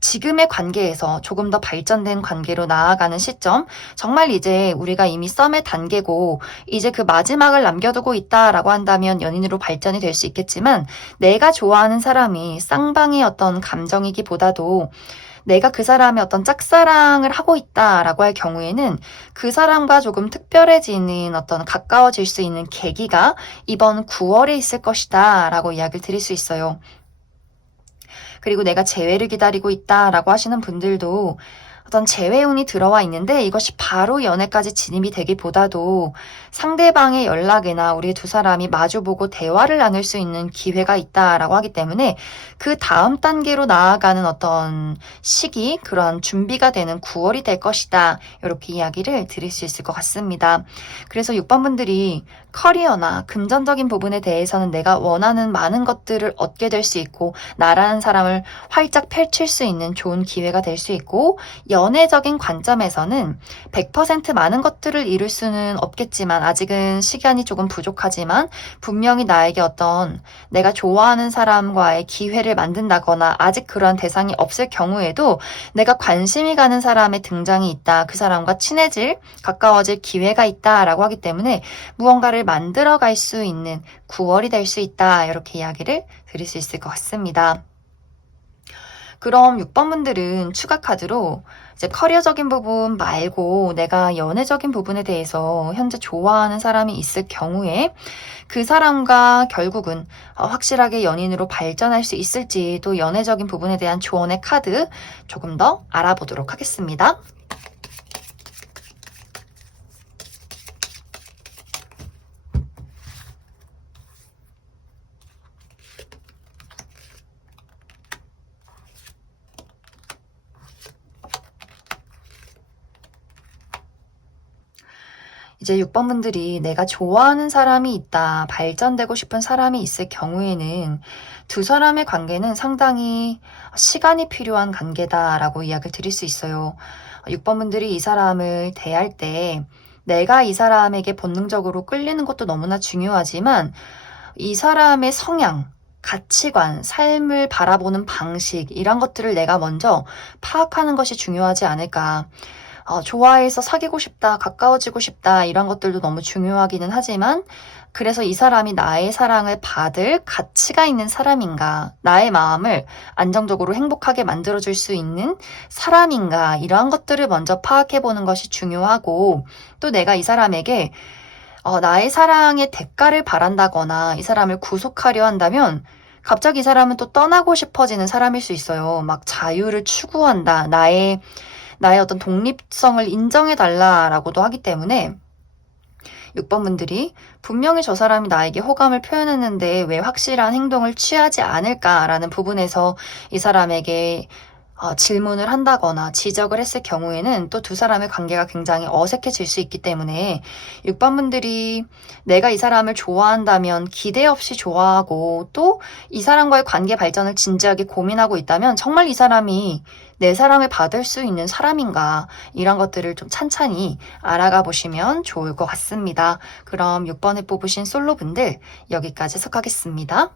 지금의 관계에서 조금 더 발전된 관계로 나아가는 시점, 정말 이제 우리가 이미 썸의 단계고 이제 그 마지막을 남겨두고 있다라고 한다면 연인으로 발전이 될 수 있겠지만, 내가 좋아하는 사람이 쌍방의 어떤 감정이기보다도 내가 그 사람의 어떤 짝사랑을 하고 있다라고 할 경우에는 그 사람과 조금 특별해지는 어떤 가까워질 수 있는 계기가 이번 9월에 있을 것이다 라고 이야기를 드릴 수 있어요. 그리고 내가 재회를 기다리고 있다라고 하시는 분들도 어떤 재회운이 들어와 있는데 이것이 바로 연애까지 진입이 되기보다도 상대방의 연락이나 우리 두 사람이 마주보고 대화를 나눌 수 있는 기회가 있다라고 하기 때문에 그 다음 단계로 나아가는 어떤 시기, 그런 준비가 되는 9월이 될 것이다. 이렇게 이야기를 드릴 수 있을 것 같습니다. 그래서 6번 분들이 커리어나 금전적인 부분에 대해서는 내가 원하는 많은 것들을 얻게 될 수 있고 나라는 사람을 활짝 펼칠 수 있는 좋은 기회가 될 수 있고, 연애적인 관점에서는 100% 많은 것들을 이룰 수는 없겠지만 아직은 시간이 조금 부족하지만 분명히 나에게 어떤 내가 좋아하는 사람과의 기회를 만든다거나 아직 그런 대상이 없을 경우에도 내가 관심이 가는 사람의 등장이 있다, 그 사람과 친해질, 가까워질 기회가 있다라고 하기 때문에 무언가를 만들어갈 수 있는 9월이 될 수 있다, 이렇게 이야기를 드릴 수 있을 것 같습니다. 그럼 6번 분들은 추가 카드로 이제 커리어적인 부분 말고 내가 연애적인 부분에 대해서 현재 좋아하는 사람이 있을 경우에 그 사람과 결국은 확실하게 연인으로 발전할 수 있을지, 또 연애적인 부분에 대한 조언의 카드 조금 더 알아보도록 하겠습니다. 이제 6번 분들이 내가 좋아하는 사람이 있다, 발전되고 싶은 사람이 있을 경우에는 두 사람의 관계는 상당히 시간이 필요한 관계다라고 이야기를 드릴 수 있어요. 6번 분들이 이 사람을 대할 때 내가 이 사람에게 본능적으로 끌리는 것도 너무나 중요하지만 이 사람의 성향, 가치관, 삶을 바라보는 방식 이런 것들을 내가 먼저 파악하는 것이 중요하지 않을까. 좋아해서 사귀고 싶다, 가까워지고 싶다 이런 것들도 너무 중요하기는 하지만 그래서 이 사람이 나의 사랑을 받을 가치가 있는 사람인가, 나의 마음을 안정적으로 행복하게 만들어줄 수 있는 사람인가 이러한 것들을 먼저 파악해보는 것이 중요하고 또 내가 이 사람에게 나의 사랑의 대가를 바란다거나 이 사람을 구속하려 한다면 갑자기 이 사람은 또 떠나고 싶어지는 사람일 수 있어요. 막 자유를 추구한다. 나의 어떤 독립성을 인정해달라라고도 하기 때문에 6번 분들이 분명히 저 사람이 나에게 호감을 표현했는데 왜 확실한 행동을 취하지 않을까라는 부분에서 이 사람에게 질문을 한다거나 지적을 했을 경우에는 또 두 사람의 관계가 굉장히 어색해질 수 있기 때문에 6번 분들이 내가 이 사람을 좋아한다면 기대 없이 좋아하고 또 이 사람과의 관계 발전을 진지하게 고민하고 있다면 정말 이 사람이 내 사랑을 받을 수 있는 사람인가 이런 것들을 좀 찬찬히 알아가 보시면 좋을 것 같습니다. 그럼 6번을 뽑으신 솔로분들 여기까지 해석하겠습니다.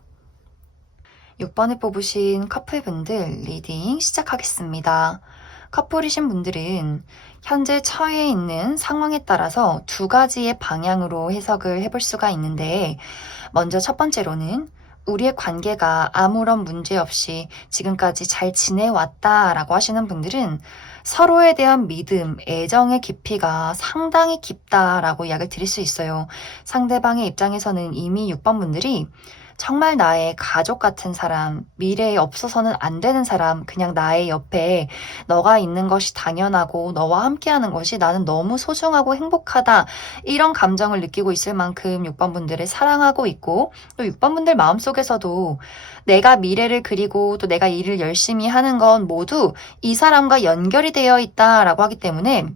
6번을 뽑으신 커플분들 리딩 시작하겠습니다. 커플이신 분들은 현재 처해 있는 상황에 따라서 두 가지의 방향으로 해석을 해볼 수가 있는데 먼저 첫 번째로는 우리의 관계가 아무런 문제 없이 지금까지 잘 지내왔다라고 하시는 분들은 서로에 대한 믿음, 애정의 깊이가 상당히 깊다라고 이야기를 드릴 수 있어요. 상대방의 입장에서는 이미 6번 분들이 정말 나의 가족 같은 사람, 미래에 없어서는 안 되는 사람, 그냥 나의 옆에 너가 있는 것이 당연하고 너와 함께하는 것이 나는 너무 소중하고 행복하다. 이런 감정을 느끼고 있을 만큼 6번 분들을 사랑하고 있고 또 6번 분들 마음속에서도 내가 미래를 그리고 또 내가 일을 열심히 하는 건 모두 이 사람과 연결이 되어 있다라고 하기 때문에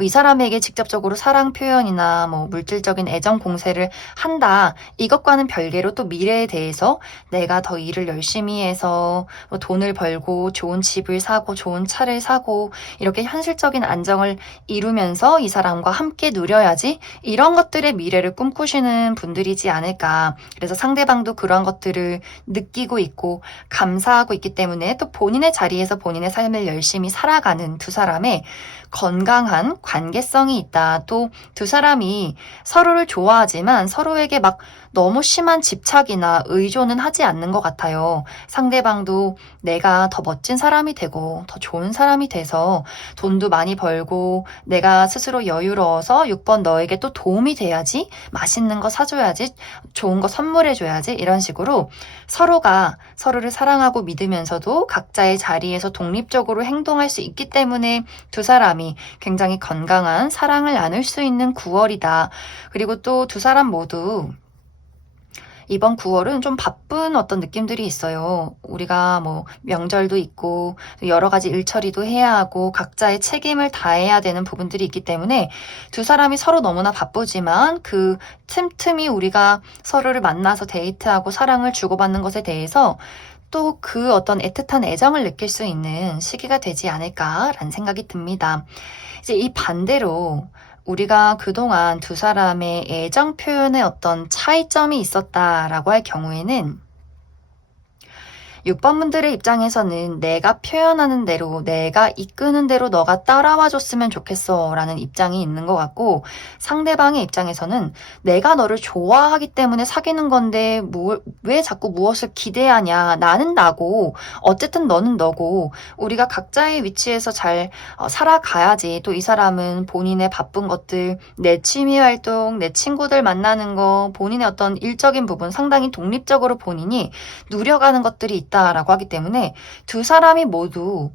이 사람에게 직접적으로 사랑 표현이나 물질적인 애정 공세를 한다. 이것과는 별개로 또 미래에 대해서 내가 더 일을 열심히 해서 돈을 벌고 좋은 집을 사고 좋은 차를 사고 이렇게 현실적인 안정을 이루면서 이 사람과 함께 누려야지 이런 것들의 미래를 꿈꾸시는 분들이지 않을까. 그래서 상대방도 그런 것들을 느끼고 있고 감사하고 있기 때문에 또 본인의 자리에서 본인의 삶을 열심히 살아가는 두 사람의 건강한 관계성이 있다. 또 두 사람이 서로를 좋아하지만 서로에게 막 너무 심한 집착이나 의존은 하지 않는 것 같아요. 상대방도 내가 더 멋진 사람이 되고 더 좋은 사람이 돼서 돈도 많이 벌고 내가 스스로 여유로워서 6번 너에게 또 도움이 돼야지, 맛있는 거 사줘야지, 좋은 거 선물해줘야지 이런 식으로 서로가 서로를 사랑하고 믿으면서도 각자의 자리에서 독립적으로 행동할 수 있기 때문에 두 사람이 굉장히 건강한 사랑을 나눌 수 있는 9월이다. 그리고 또 두 사람 모두 이번 9월은 좀 바쁜 어떤 느낌들이 있어요. 우리가 명절도 있고 여러 가지 일처리도 해야 하고 각자의 책임을 다해야 되는 부분들이 있기 때문에 두 사람이 서로 너무나 바쁘지만 그 틈틈이 우리가 서로를 만나서 데이트하고 사랑을 주고받는 것에 대해서 또 그 어떤 애틋한 애정을 느낄 수 있는 시기가 되지 않을까라는 생각이 듭니다. 이제 이 반대로 우리가 그동안 두 사람의 애정 표현에 어떤 차이점이 있었다라고 할 경우에는 6번 분들의 입장에서는 내가 표현하는 대로, 내가 이끄는 대로 너가 따라와 줬으면 좋겠어 라는 입장이 있는 것 같고 상대방의 입장에서는 내가 너를 좋아하기 때문에 사귀는 건데 왜 자꾸 무엇을 기대하냐. 나는 나고 어쨌든 너는 너고 우리가 각자의 위치에서 잘 살아가야지. 또 이 사람은 본인의 바쁜 것들, 내 취미 활동, 내 친구들 만나는 거, 본인의 어떤 일적인 부분 상당히 독립적으로 본인이 누려가는 것들이 있다라고 하기 때문에 두 사람이 모두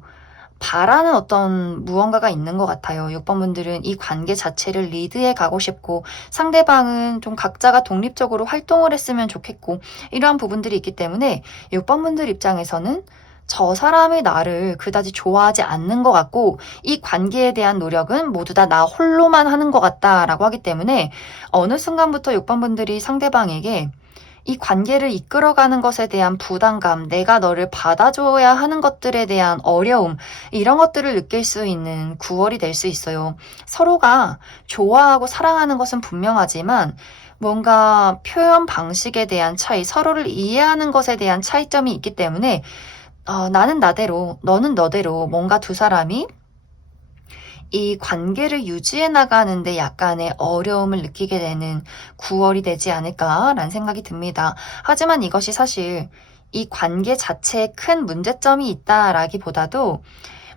바라는 어떤 무언가가 있는 것 같아요. 6번 분들은 이 관계 자체를 리드해 가고 싶고 상대방은 좀 각자가 독립적으로 활동을 했으면 좋겠고 이러한 부분들이 있기 때문에 6번 분들 입장에서는 저 사람이 나를 그다지 좋아하지 않는 것 같고 이 관계에 대한 노력은 모두 다 나 홀로만 하는 것 같다라고 하기 때문에 어느 순간부터 6번 분들이 상대방에게 이 관계를 이끌어가는 것에 대한 부담감, 내가 너를 받아줘야 하는 것들에 대한 어려움, 이런 것들을 느낄 수 있는 9월이 될 수 있어요. 서로가 좋아하고 사랑하는 것은 분명하지만 뭔가 표현 방식에 대한 차이, 서로를 이해하는 것에 대한 차이점이 있기 때문에 나는 나대로, 너는 너대로 뭔가 두 사람이 이 관계를 유지해 나가는데 약간의 어려움을 느끼게 되는 9월이 되지 않을까라는 생각이 듭니다. 하지만 이것이 사실 이 관계 자체에 큰 문제점이 있다라기보다도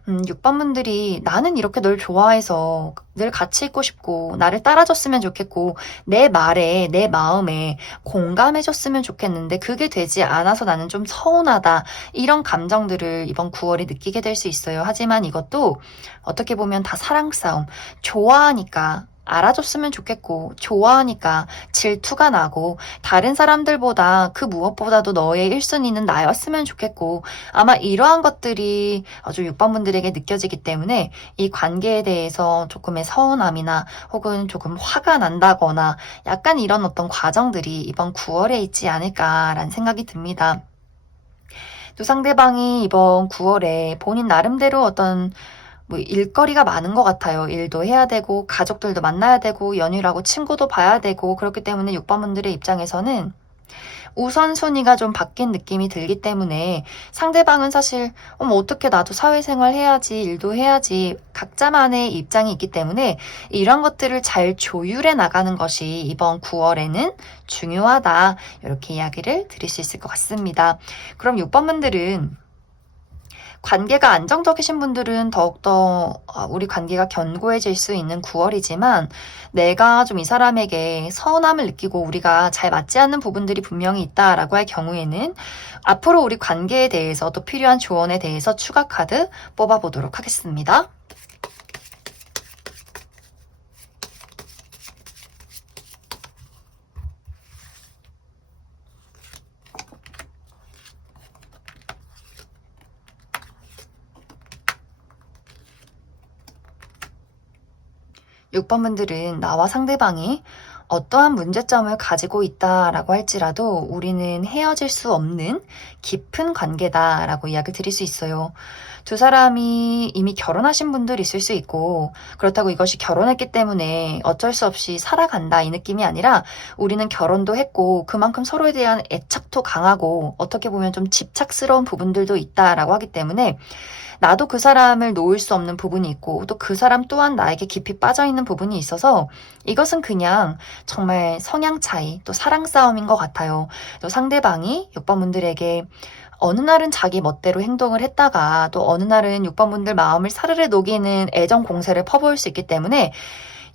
6번 분들이 나는 이렇게 널 좋아해서 늘 같이 있고 싶고 나를 따라줬으면 좋겠고 내 말에 내 마음에 공감해줬으면 좋겠는데 그게 되지 않아서 나는 좀 서운하다 이런 감정들을 이번 9월에 느끼게 될 수 있어요. 하지만 이것도 어떻게 보면 다 사랑 싸움. 좋아하니까 알아줬으면 좋겠고 좋아하니까 질투가 나고 다른 사람들보다 그 무엇보다도 너의 1순위는 나였으면 좋겠고 아마 이러한 것들이 아주 6번 분들에게 느껴지기 때문에 이 관계에 대해서 조금의 서운함이나 혹은 조금 화가 난다거나 약간 이런 어떤 과정들이 이번 9월에 있지 않을까라는 생각이 듭니다. 또 상대방이 이번 9월에 본인 나름대로 어떤 일거리가 많은 것 같아요. 일도 해야 되고, 가족들도 만나야 되고, 연휴라고 친구도 봐야 되고, 그렇기 때문에 6번 분들의 입장에서는 우선순위가 좀 바뀐 느낌이 들기 때문에 상대방은 사실 어떻게 나도 사회생활 해야지, 일도 해야지 각자만의 입장이 있기 때문에 이런 것들을 잘 조율해 나가는 것이 이번 9월에는 중요하다. 이렇게 이야기를 드릴 수 있을 것 같습니다. 그럼 6번 분들은 관계가 안정적이신 분들은 더욱더 우리 관계가 견고해질 수 있는 9월이지만 내가 좀 이 사람에게 서운함을 느끼고 우리가 잘 맞지 않는 부분들이 분명히 있다라고 할 경우에는 앞으로 우리 관계에 대해서 또 필요한 조언에 대해서 추가 카드 뽑아보도록 하겠습니다. 6번 분들은 나와 상대방이 어떠한 문제점을 가지고 있다라고 할지라도 우리는 헤어질 수 없는 깊은 관계다라고 이야기 드릴 수 있어요. 두 사람이 이미 결혼하신 분들 있을 수 있고 그렇다고 이것이 결혼했기 때문에 어쩔 수 없이 살아간다 이 느낌이 아니라 우리는 결혼도 했고 그만큼 서로에 대한 애착도 강하고 어떻게 보면 좀 집착스러운 부분들도 있다라고 하기 때문에 나도 그 사람을 놓을 수 없는 부분이 있고 또 그 사람 또한 나에게 깊이 빠져있는 부분이 있어서 이것은 그냥 정말 성향 차이 또 사랑 싸움인 것 같아요. 또 상대방이 6번 분들에게 어느 날은 자기 멋대로 행동을 했다가 또 어느 날은 6번 분들 마음을 사르르 녹이는 애정 공세를 퍼부을 수 있기 때문에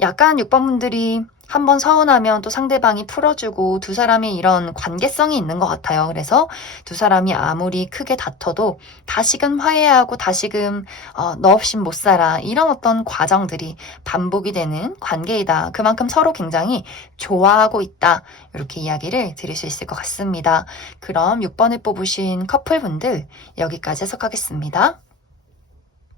약간 6번 분들이 한번 서운하면 또 상대방이 풀어주고 두 사람이 이런 관계성이 있는 것 같아요. 그래서 두 사람이 아무리 크게 다퉈도 다시금 화해하고 다시금 너 없인 못 살아 이런 어떤 과정들이 반복이 되는 관계이다. 그만큼 서로 굉장히 좋아하고 있다. 이렇게 이야기를 드릴 수 있을 것 같습니다. 그럼 6번을 뽑으신 커플분들 여기까지 해석하겠습니다.